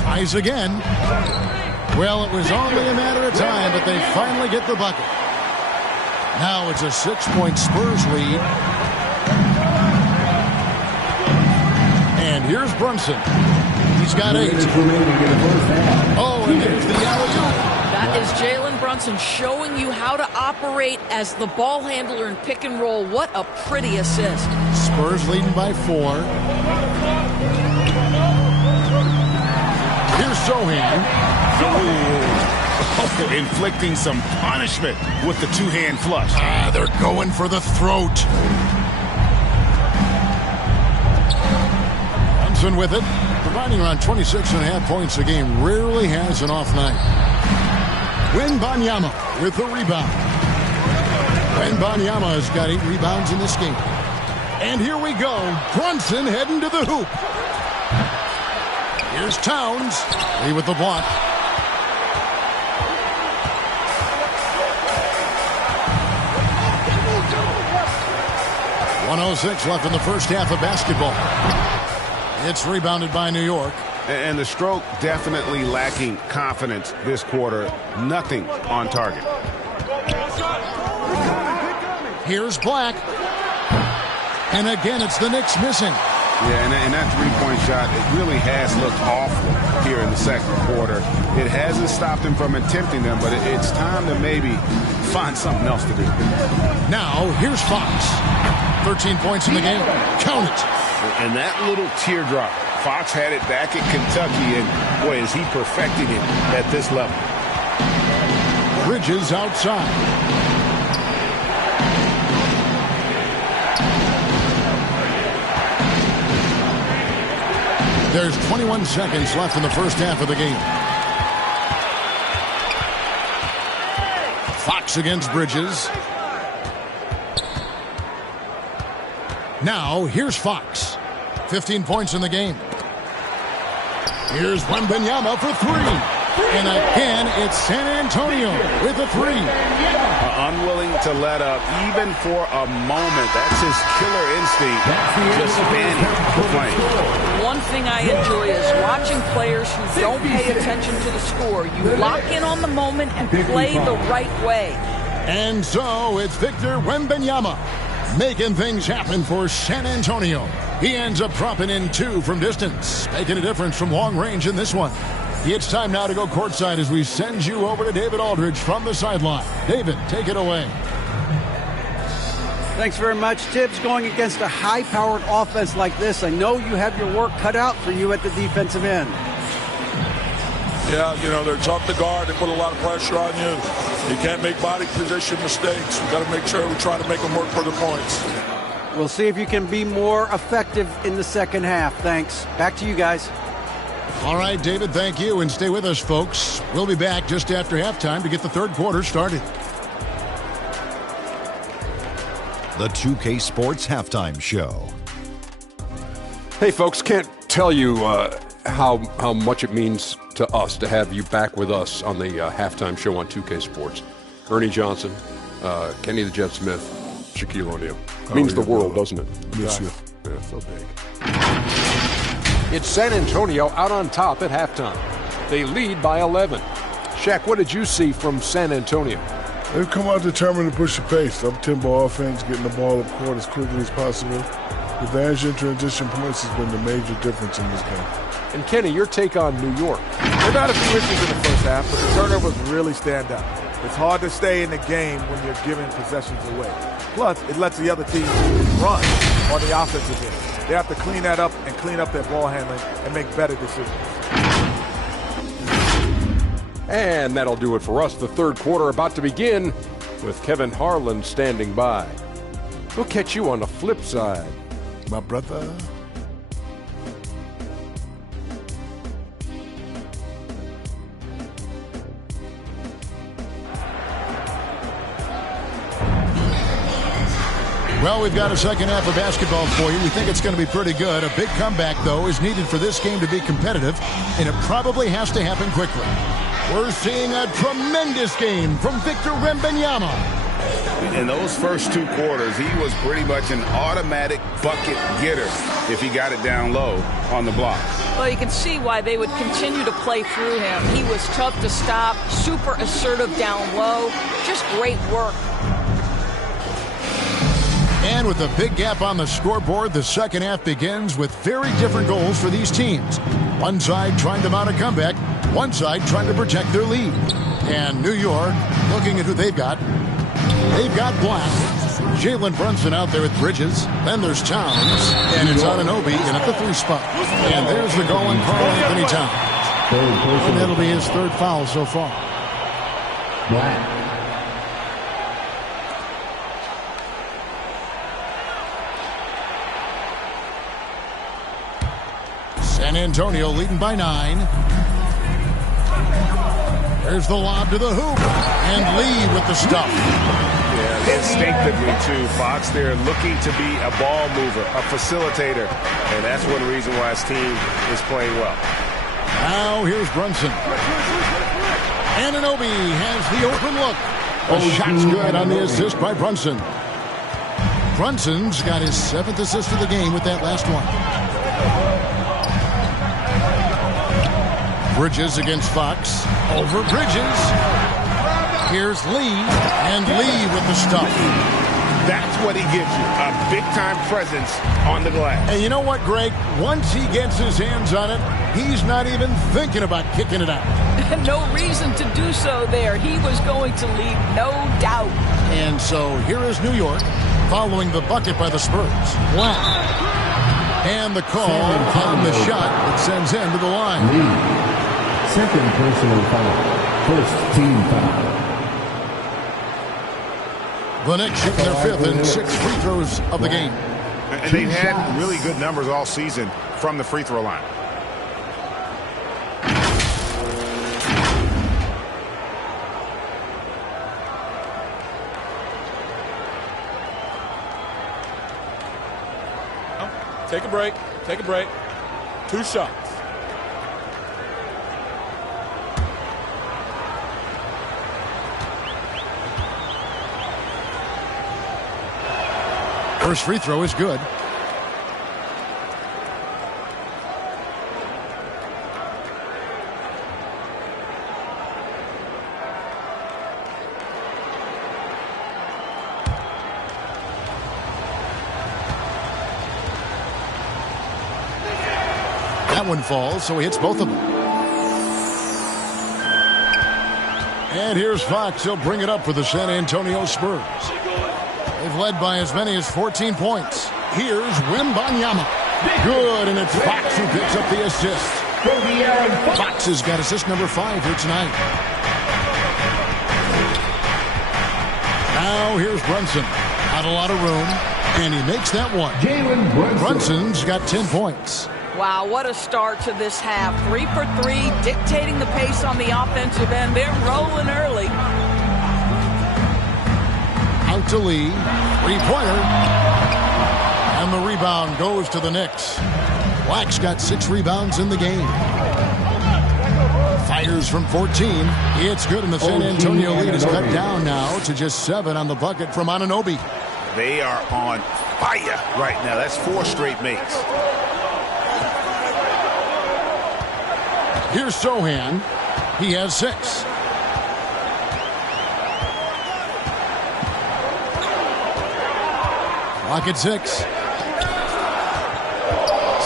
Tries again. Well, it was only a matter of time, but they finally get the bucket. Now it's a 6-point Spurs lead. And here's Brunson. He's got 8. Oh, and there's the alley-oop. That is Jalen Brunson showing you how to operate as the ball handler in pick and roll. What a pretty assist. Spurs leading by 4. Here's Sohan. Oh, inflicting some punishment with the two-hand flush. They're going for the throat. Brunson with it, providing around 26.5 points a game. Rarely has an off night. Wembanyama with the rebound. Wembanyama has got 8 rebounds in this game. And here we go. Brunson heading to the hoop. Here's Towns. Lee with the block. .106 left in the first half of basketball. It's rebounded by New York. And the stroke definitely lacking confidence this quarter. Nothing on target. Here's Black. And again, it's the Knicks missing. Yeah, and that three-point shot, it really has looked awful here in the second quarter. It hasn't stopped him from attempting them, but it's time to maybe find something else to do. Now, here's Fox. 13 points in the game. Count it. And that little teardrop. Fox had it back at Kentucky, and boy, is he perfecting it at this level. Bridges outside. There's 21 seconds left in the first half of the game. Fox against Bridges. Now, here's Fox. 15 points in the game. Here's Wembanyama for 3. And again, it's San Antonio with a 3. Unwilling to let up even for a moment. That's his killer instinct. Just fanning the flame. One thing I enjoy is watching players who don't pay attention to the score. You lock in on the moment and play the right way. And so it's Victor Wembanyama making things happen for San Antonio. He ends up dropping in 2 from distance, making a difference from long range in this one. It's time now to go courtside as we send you over to David Aldridge from the sideline. David, take it away. Thanks very much, Tibbs. Going against a high-powered offense like this, I know you have your work cut out for you at the defensive end. Yeah, you know, they're tough to guard. They put a lot of pressure on you. You can't make body position mistakes. We've got to make sure we try to make them work for the points. We'll see if you can be more effective in the second half. Thanks. Back to you guys. All right, David, thank you. And stay with us, folks. We'll be back just after halftime to get the third quarter started. The 2K Sports Halftime Show. Hey, folks, can't tell you how much it means to us to have you back with us on the halftime show on 2K Sports. Ernie Johnson, Kenny the Jet Smith, Shaquille O'Neal. Means the world, doesn't it? Miss you. Yeah, so big. It's San Antonio out on top at halftime. They lead by 11. Shaq, what did you see from San Antonio? They've come out determined to push the pace. Up-tempo offense, getting the ball up court as quickly as possible. Advantage in transition points has been the major difference in this game. And Kenny, your take on New York. They've had a few issues in the first half, but the turnovers really stand out. It's hard to stay in the game when you're giving possessions away. Plus, it lets the other team run on the offensive end. They have to clean that up and clean up their ball handling and make better decisions. And that'll do it for us. The third quarter about to begin with Kevin Harlan standing by. We'll catch you on the flip side, my brother. Well, we've got a second half of basketball for you. We think it's going to be pretty good. A big comeback, though, is needed for this game to be competitive, and it probably has to happen quickly. We're seeing a tremendous game from Victor Wembanyama. In those first 2 quarters, he was pretty much an automatic bucket getter if he got it down low on the block. Well, you can see why they would continue to play through him. He was tough to stop, super assertive down low, just great work. And with a big gap on the scoreboard, the second half begins with very different goals for these teams. One side trying to mount a comeback, one side trying to protect their lead. And New York, looking at who they've got. They've got Black, Jalen Brunson out there with Bridges. Then there's Towns, and it's Anunoby in at the 3 spot. And there's the goal on Karl Anthony Towns. And that'll be his 3rd foul so far. Black. San Antonio leading by 9. There's the lob to the hoop. And Lee with the stuff. Yeah, instinctively, too, Fox. They're looking to be a ball mover, a facilitator. And that's one reason why his team is playing well. Now here's Brunson. Anunoby has the open look. The shot's good on the assist by Brunson. Brunson's got his 7th assist of the game with that last one. Bridges against Fox. Over Bridges. Here's Lee. And Lee with the stuff. That's what he gives you. A big-time presence on the glass. And you know what, Greg? Once he gets his hands on it, he's not even thinking about kicking it out. No reason to do so there. He was going to lead, no doubt. And so here is New York following the bucket by the Spurs. Wow. And the call on the shot that sends him to the line. Lee. 2nd personal foul. 1st team foul. The Knicks shooting their 5th and 6th free throws of the game. And they've had really good numbers all season from the free throw line. Take a break. Take a break. 2 shots. First free throw is good. That one falls, so he hits both of them. And here's Fox. He'll bring it up for the San Antonio Spurs. They've led by as many as 14 points. Here's Wembanyama. Good, and it's Fox who picks up the assist. Fox has got assist number 5 here tonight. Now here's Brunson. Not a lot of room, and he makes that one. Jalen Brunson's got 10 points. Wow, what a start to this half. 3 for 3, dictating the pace on the offensive end. They're rolling early. Out to Lee. 3-pointer. And the rebound goes to the Knicks. Black's got 6 rebounds in the game. Fires from 14. It's good, and the San Antonio lead is cut down now to just 7 on the bucket from Anunoby. They are on fire right now. That's 4 straight makes. Here's Sohan. He has 6. Clock at 6.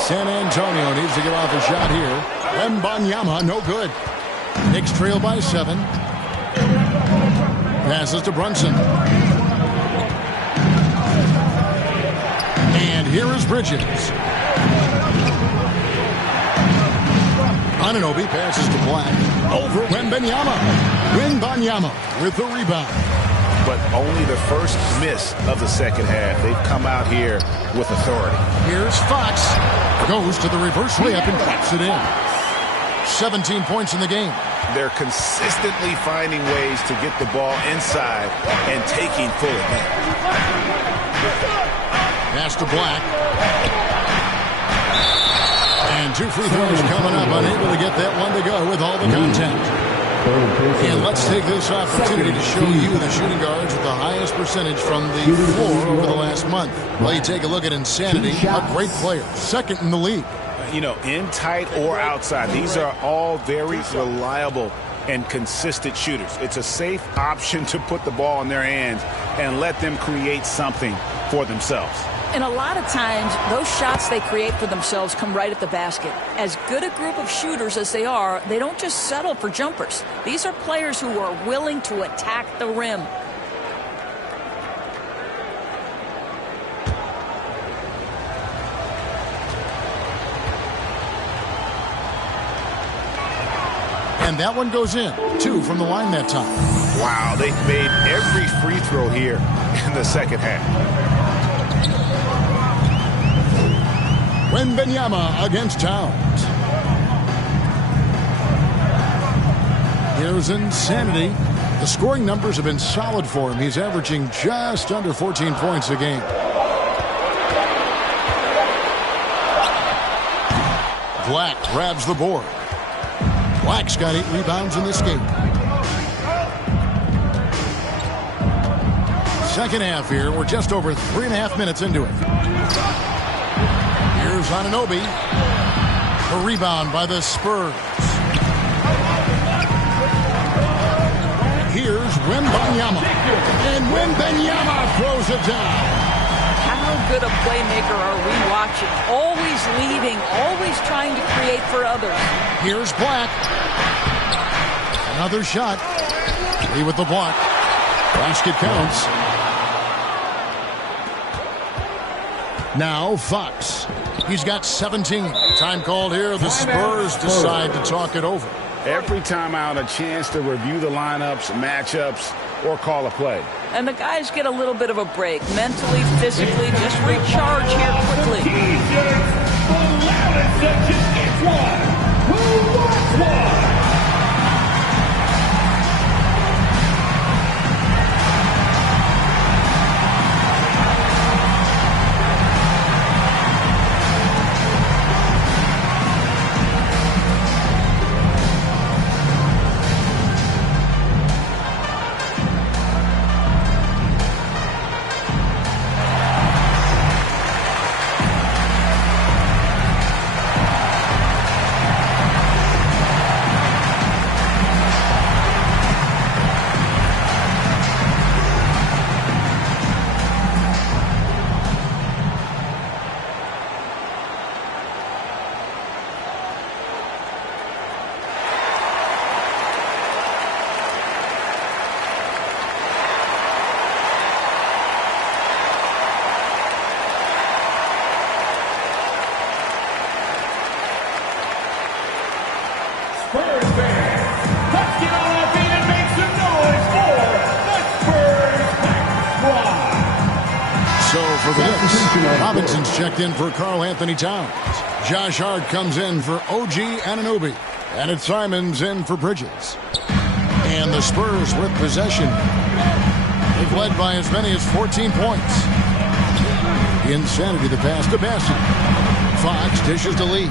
San Antonio needs to get off a shot here. Wembanyama, no good. Knicks trail by 7. Passes to Brunson. And here is Bridges. Anunoby passes to Black. Over Wembanyama. Wembanyama with the rebound. but only the first miss of the second half. They've come out here with authority. Here's Fox. Goes to the reverse layup and claps it in. 17 points in the game. They're consistently finding ways to get the ball inside and taking full advantage. Pass to Black. And 2 free throws coming up. Unable to get that one to go with all the contact. And let's take this opportunity to show you the shooting guards with the highest percentage from the floor over the last month. Well, you take a look at Insanity, a great player, second in the league. You know, in tight or outside, these are all very reliable and consistent shooters. It's a safe option to put the ball in their hands and let them create something for themselves. And a lot of times, those shots they create for themselves come right at the basket. As good a group of shooters as they are, they don't just settle for jumpers. These are players who are willing to attack the rim. And that one goes in. 2 from the line that time. Wow, they've made every free throw here in the second half. Wembanyama against Towns. Here's Insanity. The scoring numbers have been solid for him. He's averaging just under 14 points a game. Black grabs the board. Black's got 8 rebounds in this game. Second half here. We're just over 3.5 minutes into it. Here's Anunoby. The rebound by the Spurs. Here's Wembanyama. And Wembanyama throws it down. How good a playmaker are we watching? Always leading, always trying to create for others. Here's Black. Another shot. Lee with the block. Basket counts. Now Fox. He's got 17. Time called here. The Spurs decide to talk it over. Every time out, a chance to review the lineups, matchups, or call a play. And the guys get a little bit of a break. Mentally, physically, just recharge here quickly. T-shirts, the loudest section gets one. Who wants one? Robinson's checked in for Karl Anthony Towns. Josh Hart comes in for OG Anunoby. And it's Simons in for Bridges. And the Spurs with possession. They've led by as many as 14 points. Insanity, the pass to Bassett. Fox dishes to Lee.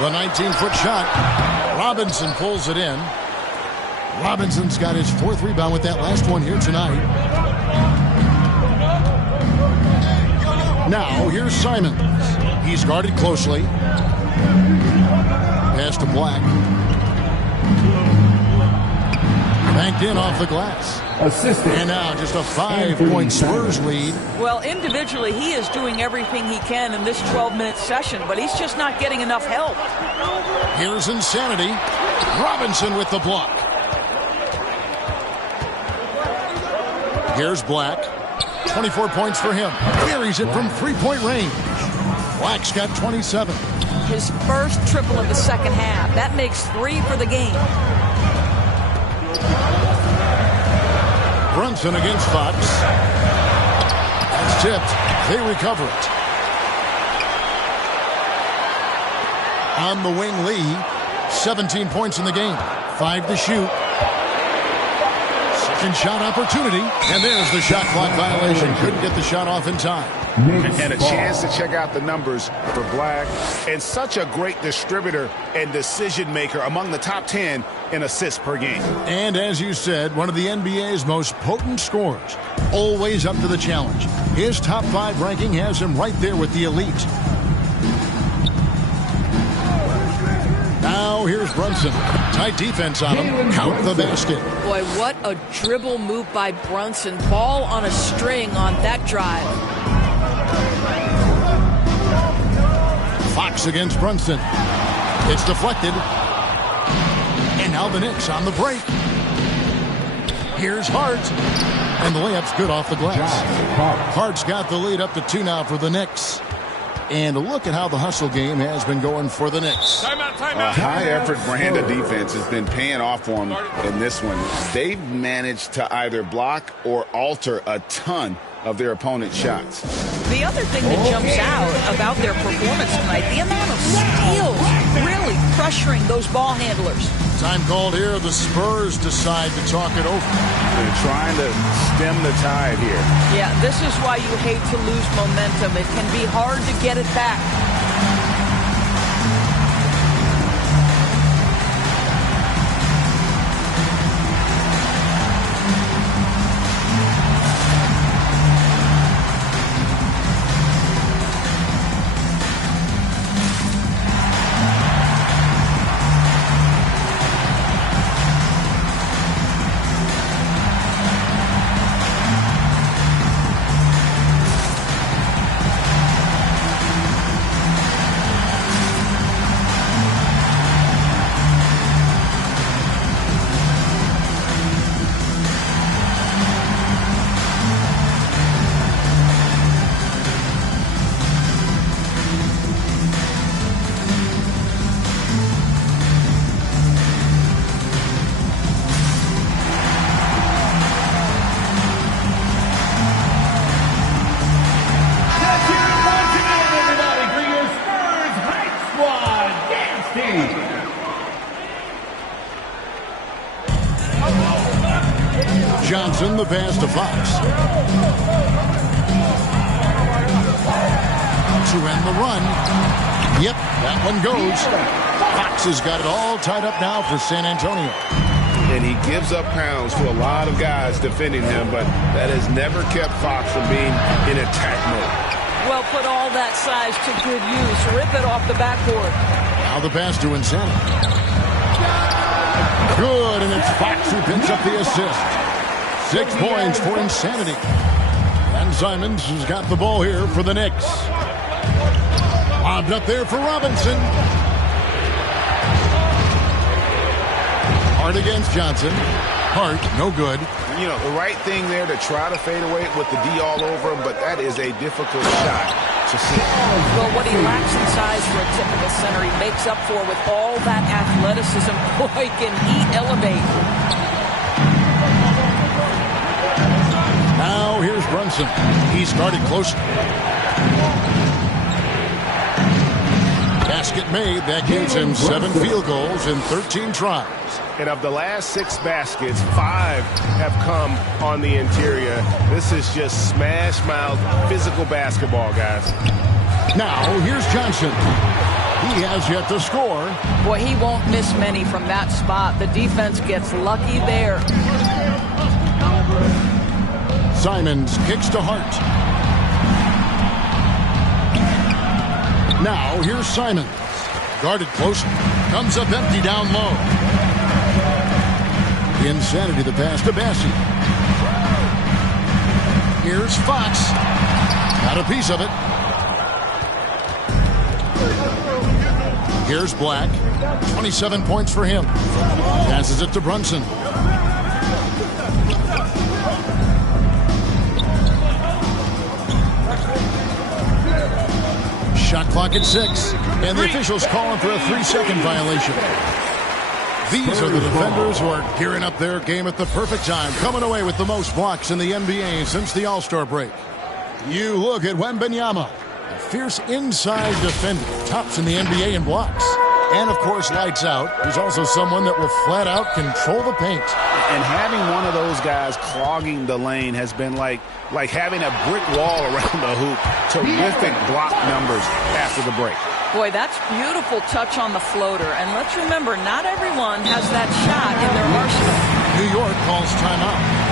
The 19-foot shot. Robinson pulls it in. Robinson's got his 4th rebound with that last one here tonight. Now, here's Simons. He's guarded closely. Pass to Black. Banked in off the glass. Assistant. And now just a 5-point Spurs lead. Well, individually, he is doing everything he can in this 12-minute session, but he's just not getting enough help. Here's Insanity. Robinson with the block. Here's Black. 24 points for him. Carries it from 3-point range. Black's got 27. His first triple of the second half. That makes 3 for the game. Brunson against Fox. That's tipped. They recover it. On the wing, Lee. 17 points in the game. 5 to shoot. Second shot opportunity. And there's the shot clock violation. Couldn't get the shot off in time. And a chance to check out the numbers for Black. And such a great distributor and decision maker, among the top 10 in assists per game. And as you said, one of the NBA's most potent scorers. Always up to the challenge. His top 5 ranking has him right there with the elite. Now here's Brunson. Tight defense on him. Count the basket. Boy, what a dribble move by Brunson. Ball on a string on that drive. Fox against Brunson. It's deflected. And now the Knicks on the break. Here's Hart. And the layup's good off the glass. Hart's got the lead up to 2 now for the Knicks. And look at how the hustle game has been going for the Knicks. A high-effort brand of defense has been paying off for them in this one. They've managed to either block or alter a ton of their opponent's shots. The other thing that jumps out about their performance tonight, the amount of steals really pressuring those ball handlers. Time called here. The Spurs decide to talk it over. They're trying to stem the tide here. Yeah, this is why you hate to lose momentum. It can be hard to get it back. Johnson, the pass to Fox. To end the run. Yep, that one goes. Fox has got it all tied up now for San Antonio. And he gives up pounds to a lot of guys defending him, but that has never kept Fox from being in attack mode. Well, put all that size to good use. Rip it off the backboard. Now the pass to Insanity. Good, and it's Fox who picks up the assist. 6 points for Insanity. And Simons has got the ball here for the Knicks. Lobbed up there for Robinson. Hart against Johnson. Hart, no good. You know, the right thing there to try to fade away with the D all over him, but that is a difficult shot to see. Well, what he lacks in size for a typical center, he makes up for with all that athleticism. Boy, can he elevate. Now here's Brunson. He started closer. Basket made. That gives him 7 field goals in 13 tries. And of the last 6 baskets, 5 have come on the interior. This is just smash-mouth physical basketball, guys. Now here's Johnson. He has yet to score. Boy, he won't miss many from that spot. The defense gets lucky there. Simons kicks to Hart. Now here's Simons. Guarded closer. Comes up empty down low. Insanity, the pass to Bassie. Here's Fox. Got a piece of it. Here's Black. 27 points for him. Passes it to Brunson. Shot clock at 6. And the officials calling for a 3-second violation. These are the defenders who are gearing up their game at the perfect time, coming away with the most blocks in the NBA since the All-Star break. You look at Wembanyama, a fierce inside defender, tops in the NBA in blocks. And, of course, lights out. He's also someone that will flat out control the paint. And having one of those guys clogging the lane has been like having a brick wall around the hoop. Terrific block numbers after the break. Boy, that's beautiful touch on the floater. And let's remember, not everyone has that shot in their arsenal. New York calls timeout.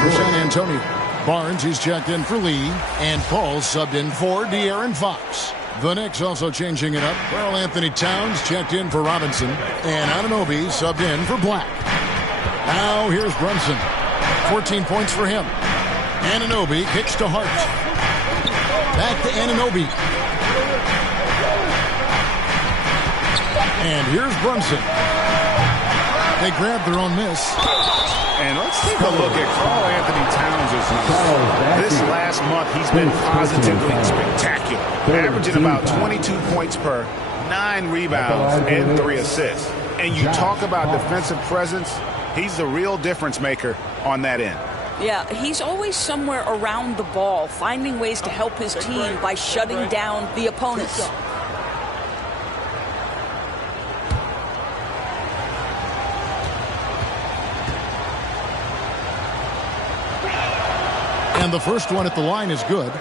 For San Antonio. Barnes, he's checked in for Lee, and Paul's subbed in for De'Aaron Fox. The Knicks also changing it up. Karl Anthony Towns checked in for Robinson, and Anunoby subbed in for Black. Now here's Brunson. 14 points for him. Anunoby kicks to Hart. Back to Anunoby. And here's Brunson. They grab their own miss. And let's take a look at Karl Anthony Towns' numbers. This last month, he's been positively spectacular, averaging about 22 points per, 9 rebounds, and 3 assists. And you talk about defensive presence, he's the real difference maker on that end. Yeah, he's always somewhere around the ball, finding ways to help his team by shutting down the opponents. And the first one at the line is good.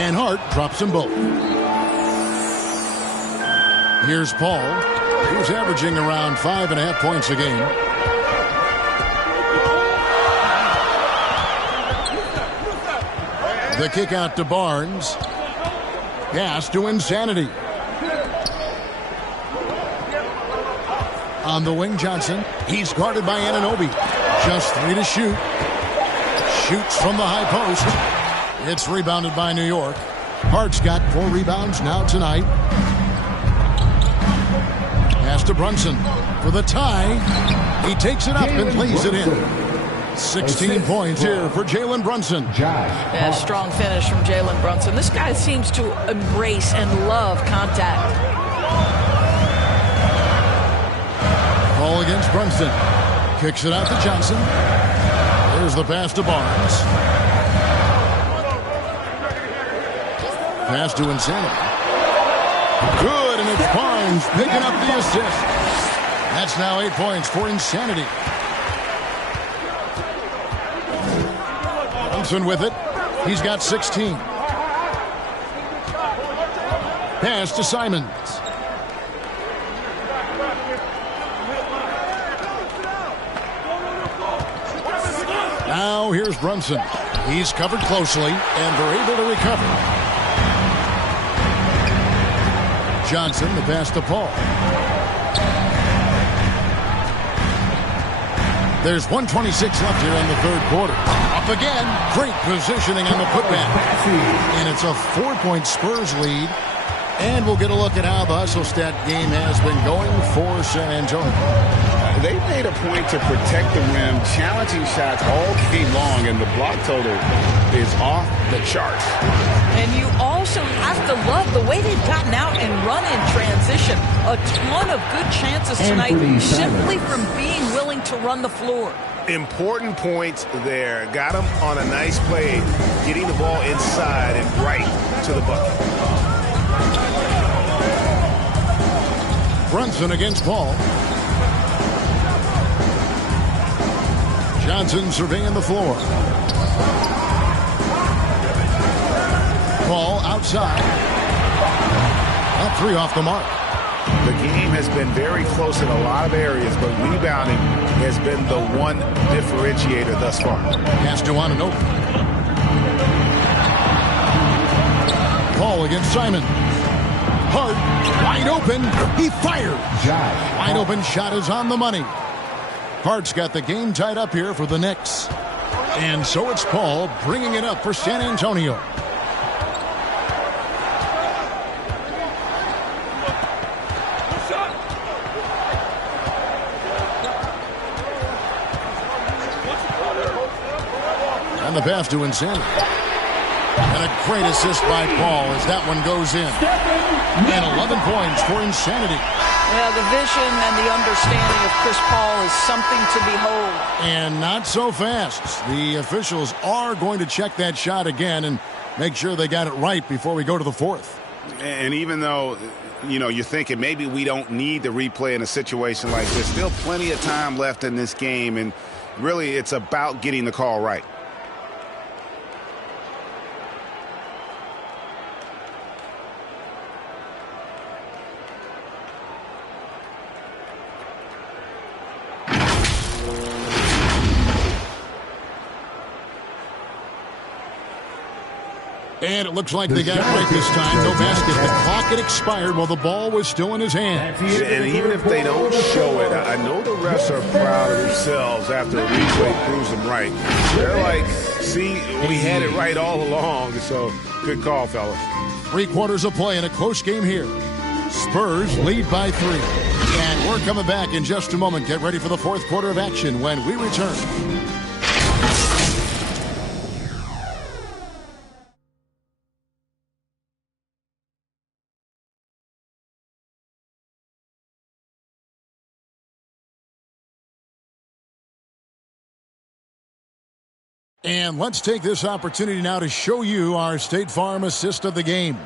And Hart drops them both. Here's Paul, who's averaging around 5.5 points a game. The kick out to Barnes. Gas to Insanity. On the wing, Johnson. He's guarded by Anunoby. Just 3 to shoot. Shoots from the high post. It's rebounded by New York. Hart's got 4 rebounds now tonight. Pass to Brunson for the tie. He takes it up and plays it in. 16 points here for Jalen Brunson. Yeah, strong finish from Jalen Brunson. This guy seems to embrace and love contact. Ball against Brunson. Kicks it out to Johnson. There's the pass to Barnes. Pass to Insanity. Good, and it's Barnes picking up the assist. That's now 8 points for Insanity. Brunson with it. He's got 16. Pass to Simons. Now here's Brunson. He's covered closely, and they're able to recover. Johnson, the pass to Paul. There's 1:26 left here in the third quarter. Up again. Great positioning on the putback. And it's a 4-point Spurs lead And we'll get a look at how the Hustle-Stat game has been going for San Antonio. They made a point to protect the rim, challenging shots all game long, and the block total is off the charts. And you also have to love the way they've gotten out and run in transition. A ton of good chances tonight simply from being willing to run the floor. Important points there. Got him on a nice play, getting the ball inside and right to the bucket. Brunson against Paul. Johnson surveying the floor. Paul outside. That three off the mark. The game has been very close in a lot of areas, but rebounding has been the one differentiator thus far. Pass to Anunoby. Paul against Simon. Hart, wide open. He fired. Wide open shot is on the money. Hart's got the game tied up here for the Knicks. And so it's Paul bringing it up for San Antonio. And the pass to Insanity. And a great assist by Paul as that one goes in. And 11 points for Insanity. Yeah, the vision and the understanding of Chris Paul is something to behold. And not so fast. The officials are going to check that shot again and make sure they got it right before we go to the fourth. And even though, you're thinking maybe we don't need the replay in a situation like this, still plenty of time left in this game, and really it's about getting the call right. And it looks like they got it right this time. No basket. The clock had expired while the ball was still in his hand. And even if they don't show it, I know the refs are proud of themselves after the replay proves them right. They're like, see, we had it right all along. So good call, fellas. 3 quarters of play in a close game here. Spurs lead by 3. And we're coming back in just a moment. Get ready for the fourth quarter of action when we return. And let's take this opportunity now to show you our State Farm assist of the game.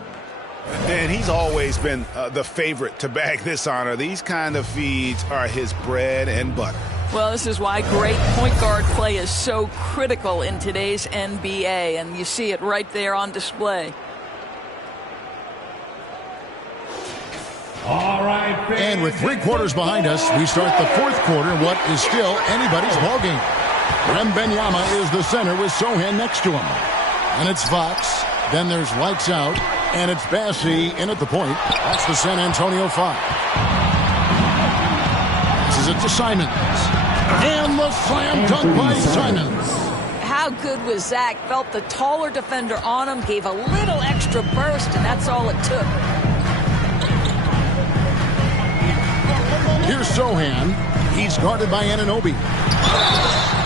And he's always been the favorite to bag this honor. These kind of feeds are his bread and butter. Well, this is why great point guard play is so critical in today's NBA, and you see it right there on display. All right. And with 3 quarters behind us, we start the fourth quarter in what is still anybody's ballgame. Wembanyama is the center with Sohan next to him. And it's Fox. Then there's lights out. And it's Bassey in at the point. That's the San Antonio 5. This is it to Simons. And the slam dunk by Simons. How good was Zach? Felt the taller defender on him, gave a little extra burst, and that's all it took. Here's Sohan. He's guarded by Anunoby.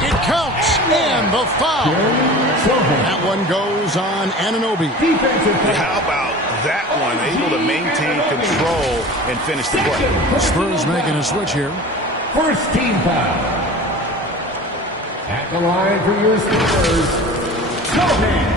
It counts, and the foul. That one goes on Anunoby. How about that one? Able to maintain control and finish the play. Spurs making a switch here. First team foul. At the line for your Spurs, Sohan.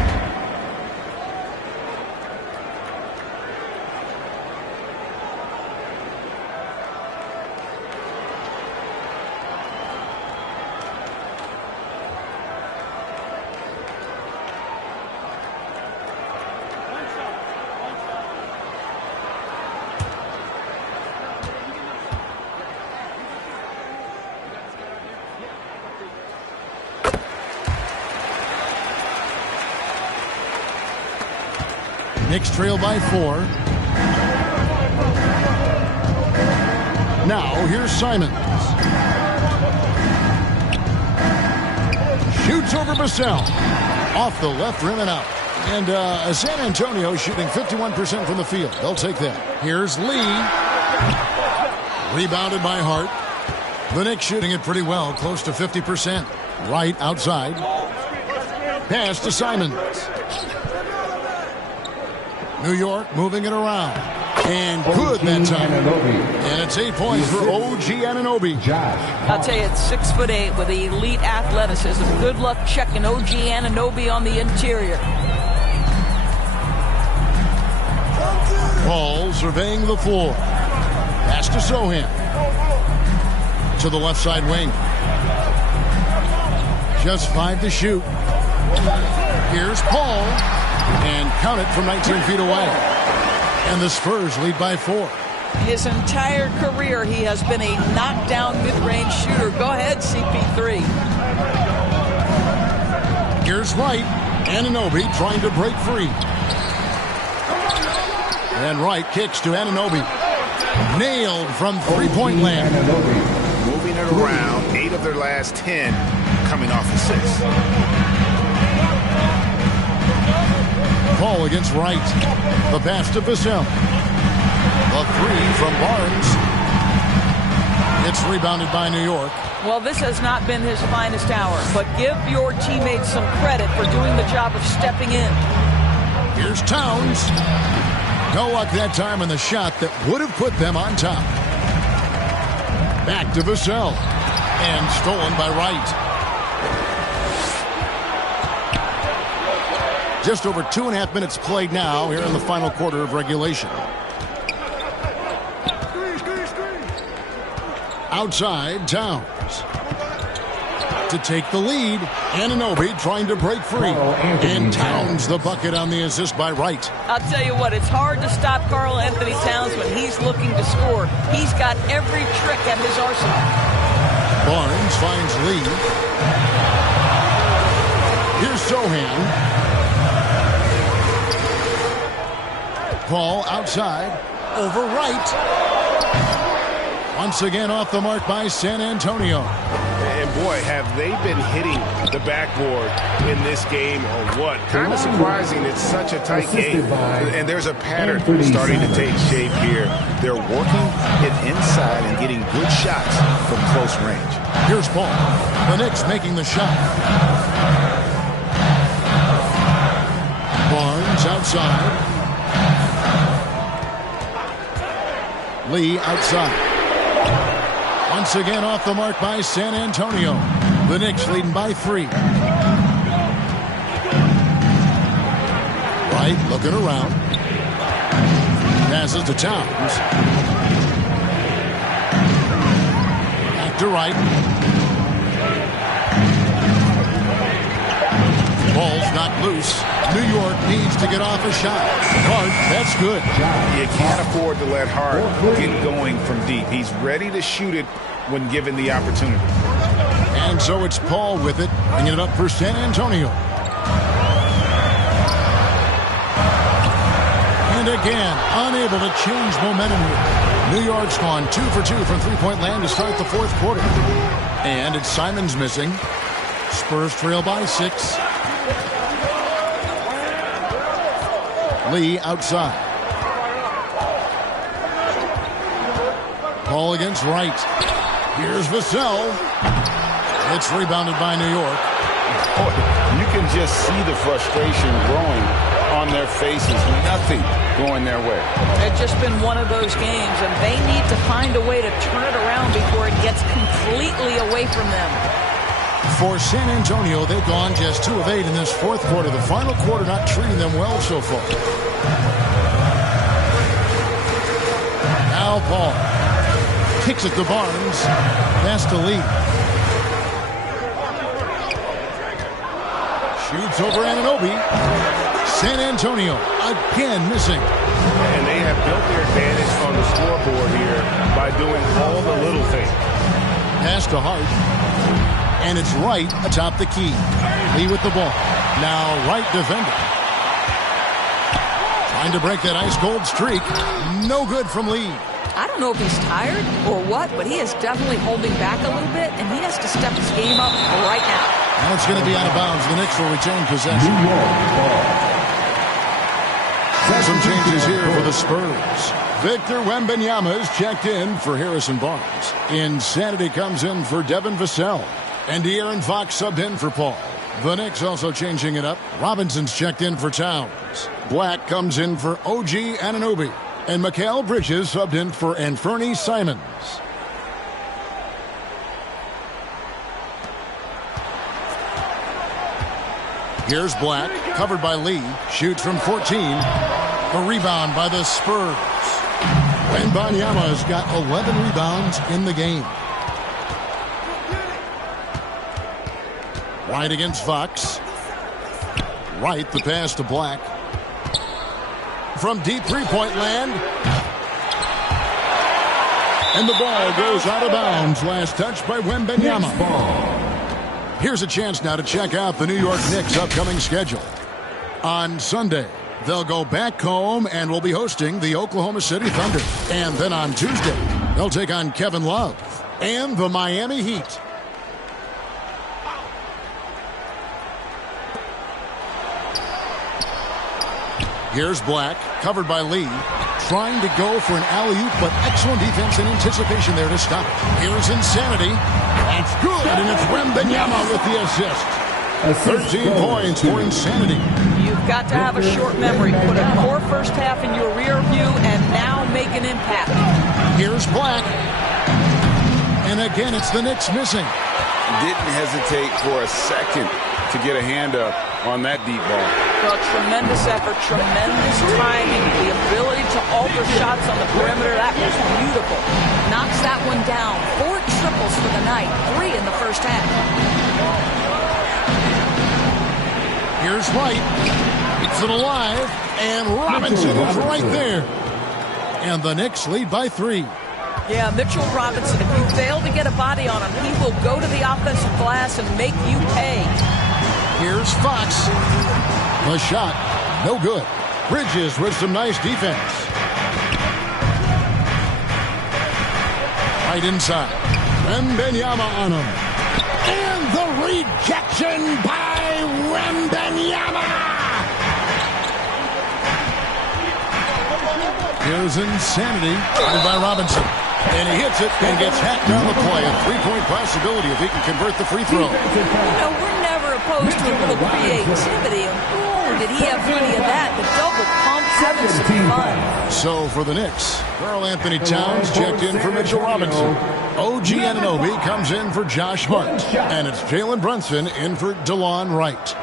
Knicks trail by 4. Now, here's Simons. Shoots over Vassell. Off the left rim and out. And San Antonio shooting 51% from the field. They'll take that. Here's Lee. Rebounded by Hart. The Knicks shooting it pretty well, close to 50%. Right outside. Pass to Simons. New York moving it around. And good that time. And it's 8 points for OG Anunoby. I'll tell you, it's 6'8" with elite athleticism. Good luck checking OG Anunoby on the interior. Paul surveying the floor. Pass to Sohan. To the left side wing. Just 5 to shoot. Here's Paul. And count it from 19 feet away. And the Spurs lead by 4. His entire career, he has been a knockdown mid-range shooter. Go ahead, CP3. Here's Wright. Anunoby trying to break free. And Wright kicks to Anunoby. Nailed from three-point land. Moving it around. 8 of their last 10 coming off of 6. Paul against Wright. The pass to Vassell. A 3 from Barnes. It's rebounded by New York. Well, this has not been his finest hour, but give your teammates some credit for doing the job of stepping in. Here's Towns. No luck that time in the shot that would have put them on top. Back to Vassell. And stolen by Wright. Just over 2.5 minutes played now here in the final quarter of regulation. Outside, Towns. To take the lead, Anunoby trying to break free. And Towns the bucket on the assist by Wright. I'll tell you what, it's hard to stop Karl Anthony Towns when he's looking to score. He's got every trick at his arsenal. Barnes finds Lee. Here's Sohan. Paul outside. Over Wright. Once again off the mark by San Antonio. And boy, have they been hitting the backboard in this game or what? Kind of surprising. It's such a tight game. And there's a pattern starting to take shape here. They're working it inside and getting good shots from close range. Here's Paul. The Knicks making the shot. Barnes outside. Lee outside. Once again off the mark by San Antonio. The Knicks leading by 3. Wright looking around. Passes to Towns. Back to Wright. Ball's not loose. New York needs to get off a shot. Hart, that's good. You can't afford to let Hart get going from deep. He's ready to shoot it when given the opportunity. And so it's Paul with it, bringing it up for San Antonio. And again, unable to change momentum here. New York's gone 2 for 2 from three-point land to start the 4th quarter. And it's Simons missing. Spurs trail by 6. Lee outside. Paul against Wright. Here's Vassell. It's rebounded by New York. Boy, you can just see the frustration growing on their faces. Nothing going their way. It's just been one of those games, and they need to find a way to turn it around before it gets completely away from them. For San Antonio, they've gone just 2 of 8 in this 4th quarter. The final quarter not treating them well so far. Now Paul kicks it to Barnes. Pass to Lee. Shoots over Anunoby. San Antonio again missing. And they have built their advantage on the scoreboard here by doing all the little things. Pass to Hart. And it's Wright atop the key. Lee with the ball. Now Wright defending. Trying to break that ice-cold streak. No good from Lee. I don't know if he's tired or what, but he is definitely holding back a little bit, and he has to step his game up right now. And it's going to be out of bounds. The Knicks will retain possession. change is here for the Spurs. Victor Wembanyama is checked in for Harrison Barnes. Insanity comes in for Devin Vassell. And De'Aaron Fox subbed in for Paul. The Knicks also changing it up. Robinson's checked in for Towns. Black comes in for OG Anunoby. And Mikal Bridges subbed in for Anfernee Simons. Here's Black, covered by Lee. Shoots from 14. A rebound by the Spurs. Wembanyama's got 11 rebounds in the game. Wright against Fox. Wright, the pass to Black. From deep three-point land. And the ball goes out of bounds. Last touch by Wembanyama. Here's a chance now to check out the New York Knicks' upcoming schedule. On Sunday, they'll go back home and will be hosting the Oklahoma City Thunder. And then on Tuesday, they'll take on Kevin Love and the Miami Heat. Here's Black, covered by Lee, trying to go for an alley-oop, but excellent defense and anticipation there to stop it. Here's Insanity. That's good, and it's Wembanyama with the assist. 13 points for Insanity. You've got to have a short memory. Put a poor first half in your rear view and now make an impact. Here's Black. And again, it's the Knicks missing. Didn't hesitate for a second to get a hand up on that deep ball. Well, tremendous effort, tremendous timing, the ability to alter shots on the perimeter. That was beautiful. Knocks that one down. 4 triples for the night, 3 in the first half. Here's White. It's it alive, and Robinson is right there. And the Knicks lead by 3. Yeah, Mitchell Robinson, if you fail to get a body on him, he will go to the offensive glass and make you pay. Here's Fox. The shot, no good. Bridges with some nice defense. Right inside. Wembanyama on him. And the rejection by Wembanyama. Here's Insanity, guarded by Robinson. And he hits it and gets hacked on the play. A 3-point possibility if he can convert the free throw. You know, we're never opposed to a little creativity. Did he have plenty of that? The double pump, having some fun. So for the Knicks, Karl Anthony Towns checked in for Mitchell Robinson. OG Anunoby comes in for Josh Hart. And it's Jalen Brunson in for DeLon Wright.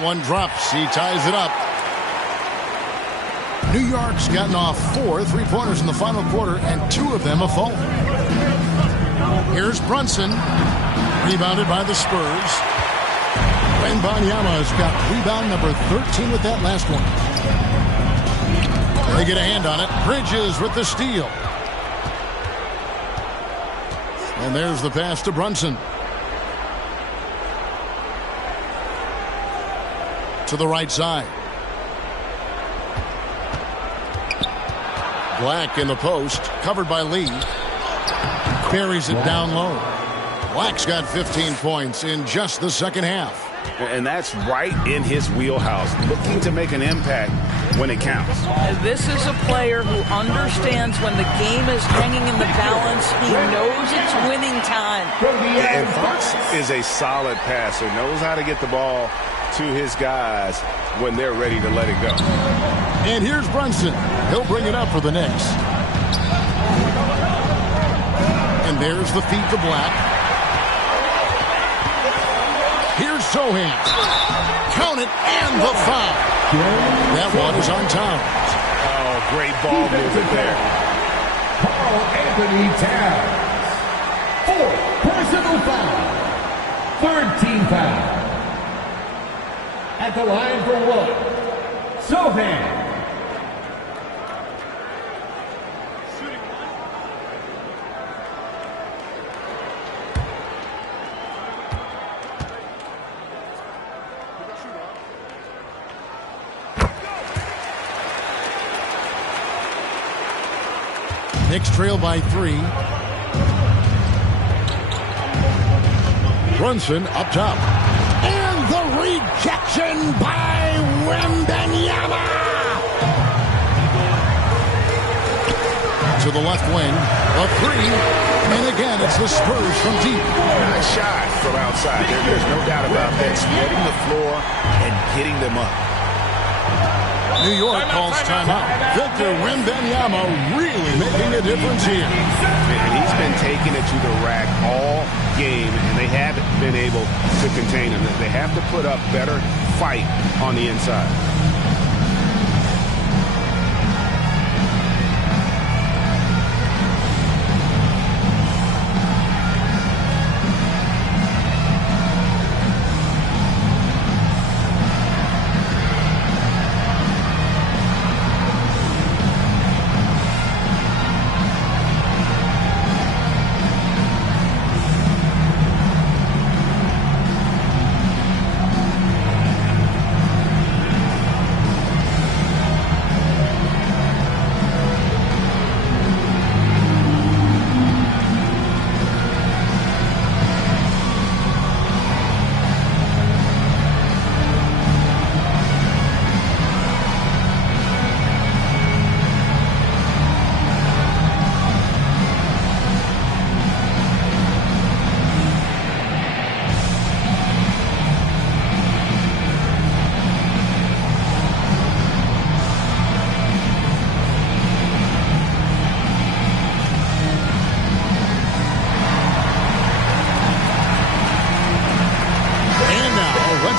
One drops. He ties it up. New York's gotten off 4 3-pointers in the final quarter, and 2 of them have fallen. Here's Brunson, rebounded by the Spurs. Wembanyama's got rebound number 13 with that last one. They get a hand on it. Bridges with the steal. And there's the pass to Brunson. To the right side. Black in the post, covered by Lee. Buries it down low. Black's got 15 points in just the second half. And that's right in his wheelhouse, looking to make an impact when it counts. This is a player who understands when the game is hanging in the balance. He knows it's winning time. And Fox is a solid passer, knows how to get the ball to his guys when they're ready to let it go. And here's Brunson. He'll bring it up for the Knicks. And there's the feed to Black. Here's Sohan. Count it, and the foul. That one is on Towns. Oh, great ball movement there. Karl Anthony Towns. 4 personal foul. 13 foul. At the line for one, Sohan. Knicks trail by 3. Brunson up top. And the rejection by Wembanyama. To the left wing. A 3. And again, it's the Spurs from deep. Nice shot from outside. There's no doubt about that. Spreading the floor and getting them up. New York calls timeout. Victor Wembanyama really making a difference here. And he's been taking it to the rack all game, and they haven't been able to contain him. They have to put up better fight on the inside.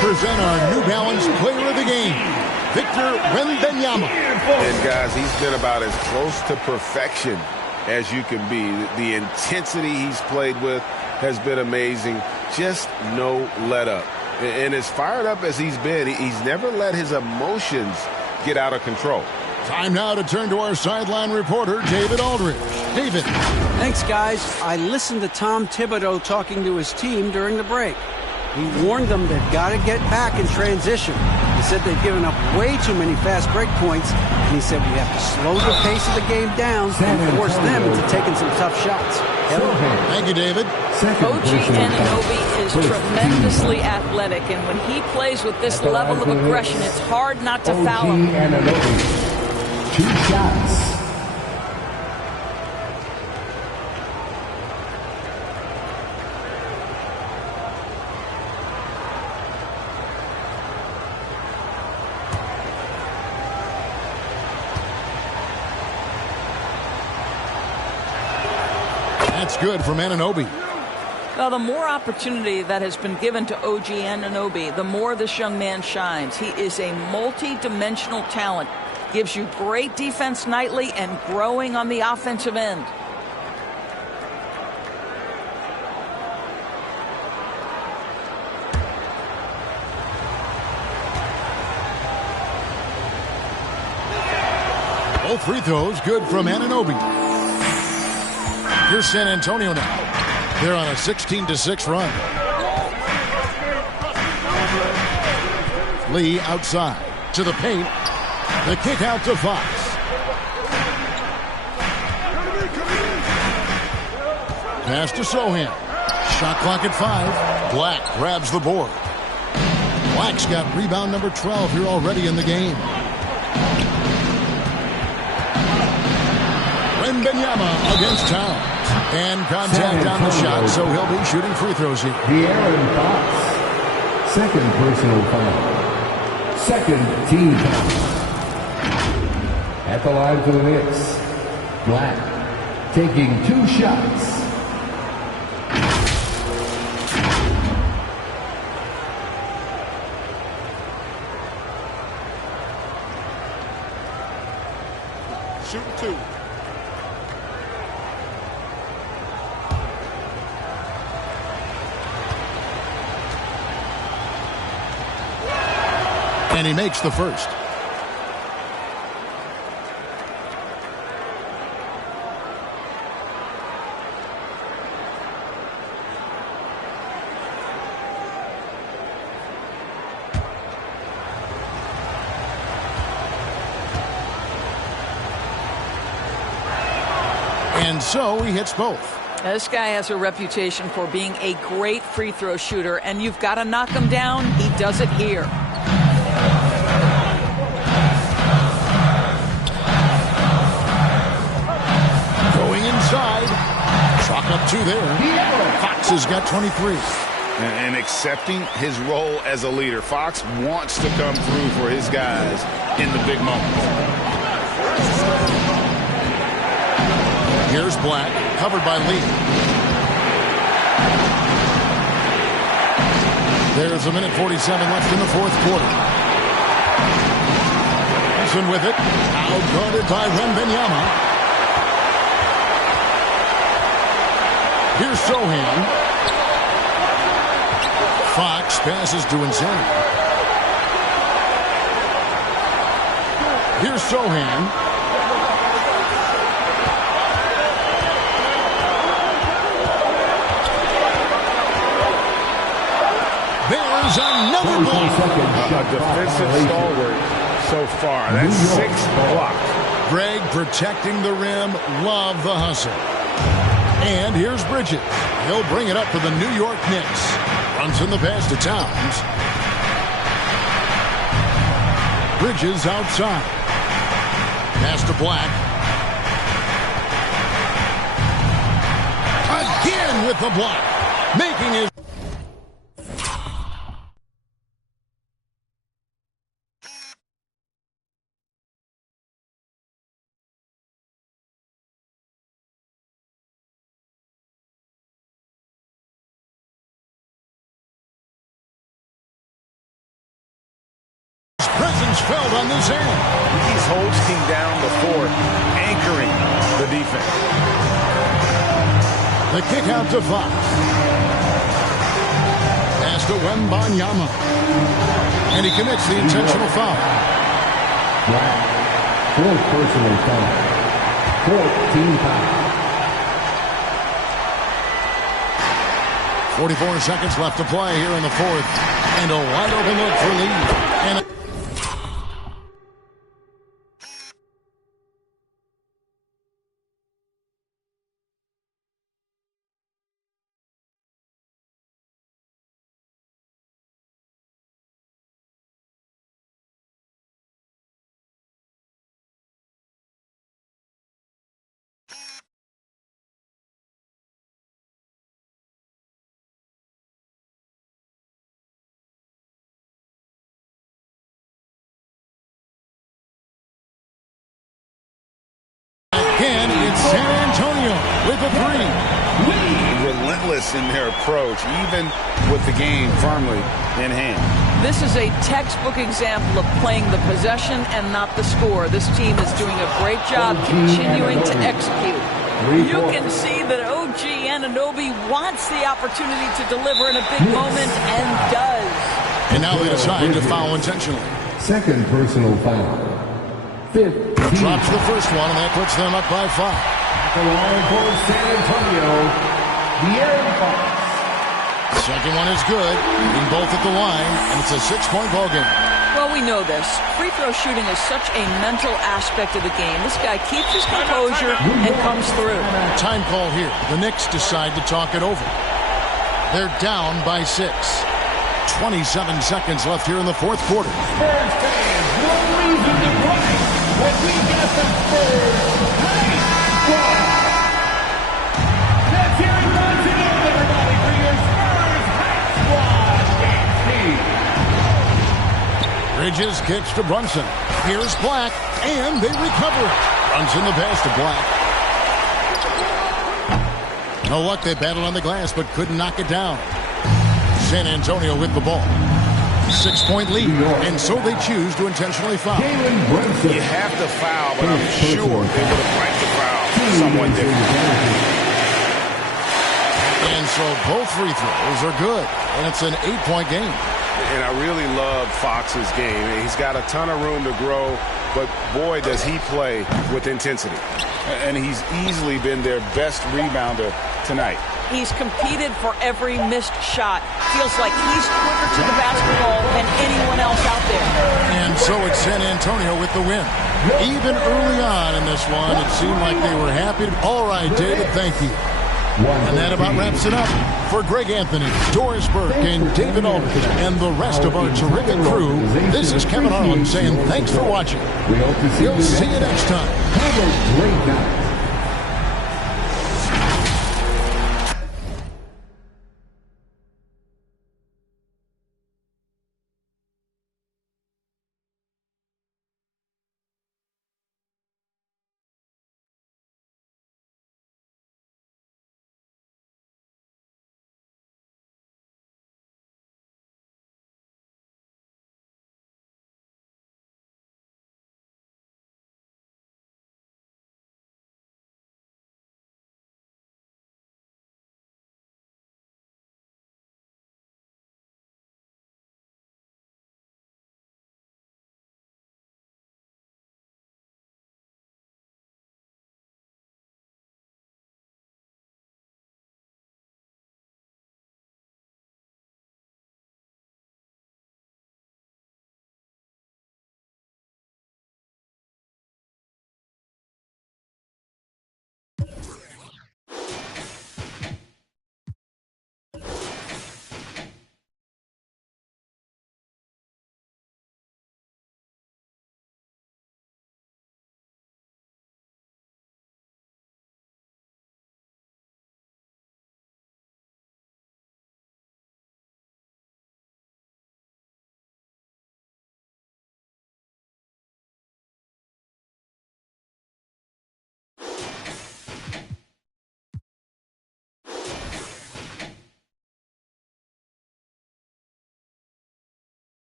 Present our New Balance Player of the Game, Victor Wembanyama. And guys, he's been about as close to perfection as you can be. The intensity he's played with has been amazing. Just no let up. And as fired up as he's been, he's never let his emotions get out of control. Time now to turn to our sideline reporter, David Aldridge. David. Thanks, guys. I listened to Tom Thibodeau talking to his team during the break. He warned them they've got to get back in transition. He said they've given up way too many fast break points, and he said we have to slow the pace of the game down and force them into taking some tough shots. Thank you, David. OG Anunoby is tremendously athletic, and when he plays with this level of aggression, it's hard not to foul him. OG Anunoby, 2 shots. That's good from Anunoby. Well, the more opportunity that has been given to OG Anunoby, the more this young man shines. He is a multi-dimensional talent. Gives you great defense nightly and growing on the offensive end. Both free throws good from Anunoby. Here's San Antonio now. They're on a 16-6 run. Lee outside to the paint. The kick out to Fox. Pass to Sohan. Shot clock at 5. Black grabs the board. Black's got rebound number 12 here already in the game. Wembanyama against Towns. And contact on the shot, so he'll be shooting free throws here. De'Aaron Fox, second personal foul. Second team foul. At the line for the Knicks, Black taking 2 shots. Shooting 2. And he makes the first. And so he hits both. Now, this guy has a reputation for being a great free throw shooter, and you've got to knock him down. He does it here. Going inside. Chalk up 2 there. Fox has got 23. And accepting his role as a leader. Fox wants to come through for his guys in the big moments. Here's Black, covered by Lee. There's a minute 47 left in the fourth quarter. Wilson with it. Outguarded by Wembanyama. Here's Sohan. Fox passes to Insane. Here's Sohan. There's another block. A defensive stalwart so far. That's 6 blocks. Greg protecting the rim. Love the hustle. And here's Bridges. He'll bring it up for the New York Knicks. Runs in the pass to Towns. Bridges outside. Pass to Black. Again with the block. Making his... presence felt on this end. He's holding down the fort, anchoring the defense. The kick out to Fox. Pass to Wembanyama. And he commits the intentional foul. Wow. 4th personal foul. 4th team foul. 44 seconds left to play here in the fourth. And a wide open look for Lee. And again, it's San Antonio with a 3. Relentless in their approach, even with the game firmly in hand. This is a textbook example of playing the possession and not the score. This team is doing a great job continuing to execute. You can see that OG Anunoby wants the opportunity to deliver in a big moment and does. And now they decide to foul intentionally. 2nd personal foul. 5th. Drops the first one, and that puts them up by 5. The line for San Antonio, De'Aaron Fox. Second one is good, beating both at the line, and it's a 6-point ball game. Well, we know this. Free throw shooting is such a mental aspect of the game. This guy keeps his composure and comes through. Time call here. The Knicks decide to talk it over. They're down by 6. 27 seconds left here in the fourth quarter. Spurs fans, no reason to gripe when we get the Spurs night squad. Let's hear it once again, everybody, for your Spurs night squad. Bridges kicks to Brunson. Here's Black, and they recover it. Runs in the pass to Black. No luck, they battled on the glass, but couldn't knock it down. San Antonio with the ball. 6-point lead, and so they choose to intentionally foul. You have to foul, but I'm sure they would have liked to foul someone different. And so both free throws are good, and it's an 8-point game. And I really love Fox's game. He's got a ton of room to grow but boy, does he play with intensity. And he's easily been their best rebounder tonight. He's competed for every missed shot. Feels like he's quicker to the basketball than anyone else out there. And so it's San Antonio with the win. Even early on in this one, it seemed like they were happy. All right, David, thank you. And that about wraps it up. For Greg Anthony, Doris Burke, and David Aldridge, and the rest of our terrific crew, this is Kevin Harlan saying thanks for watching. We'll see you next time. Have a great night.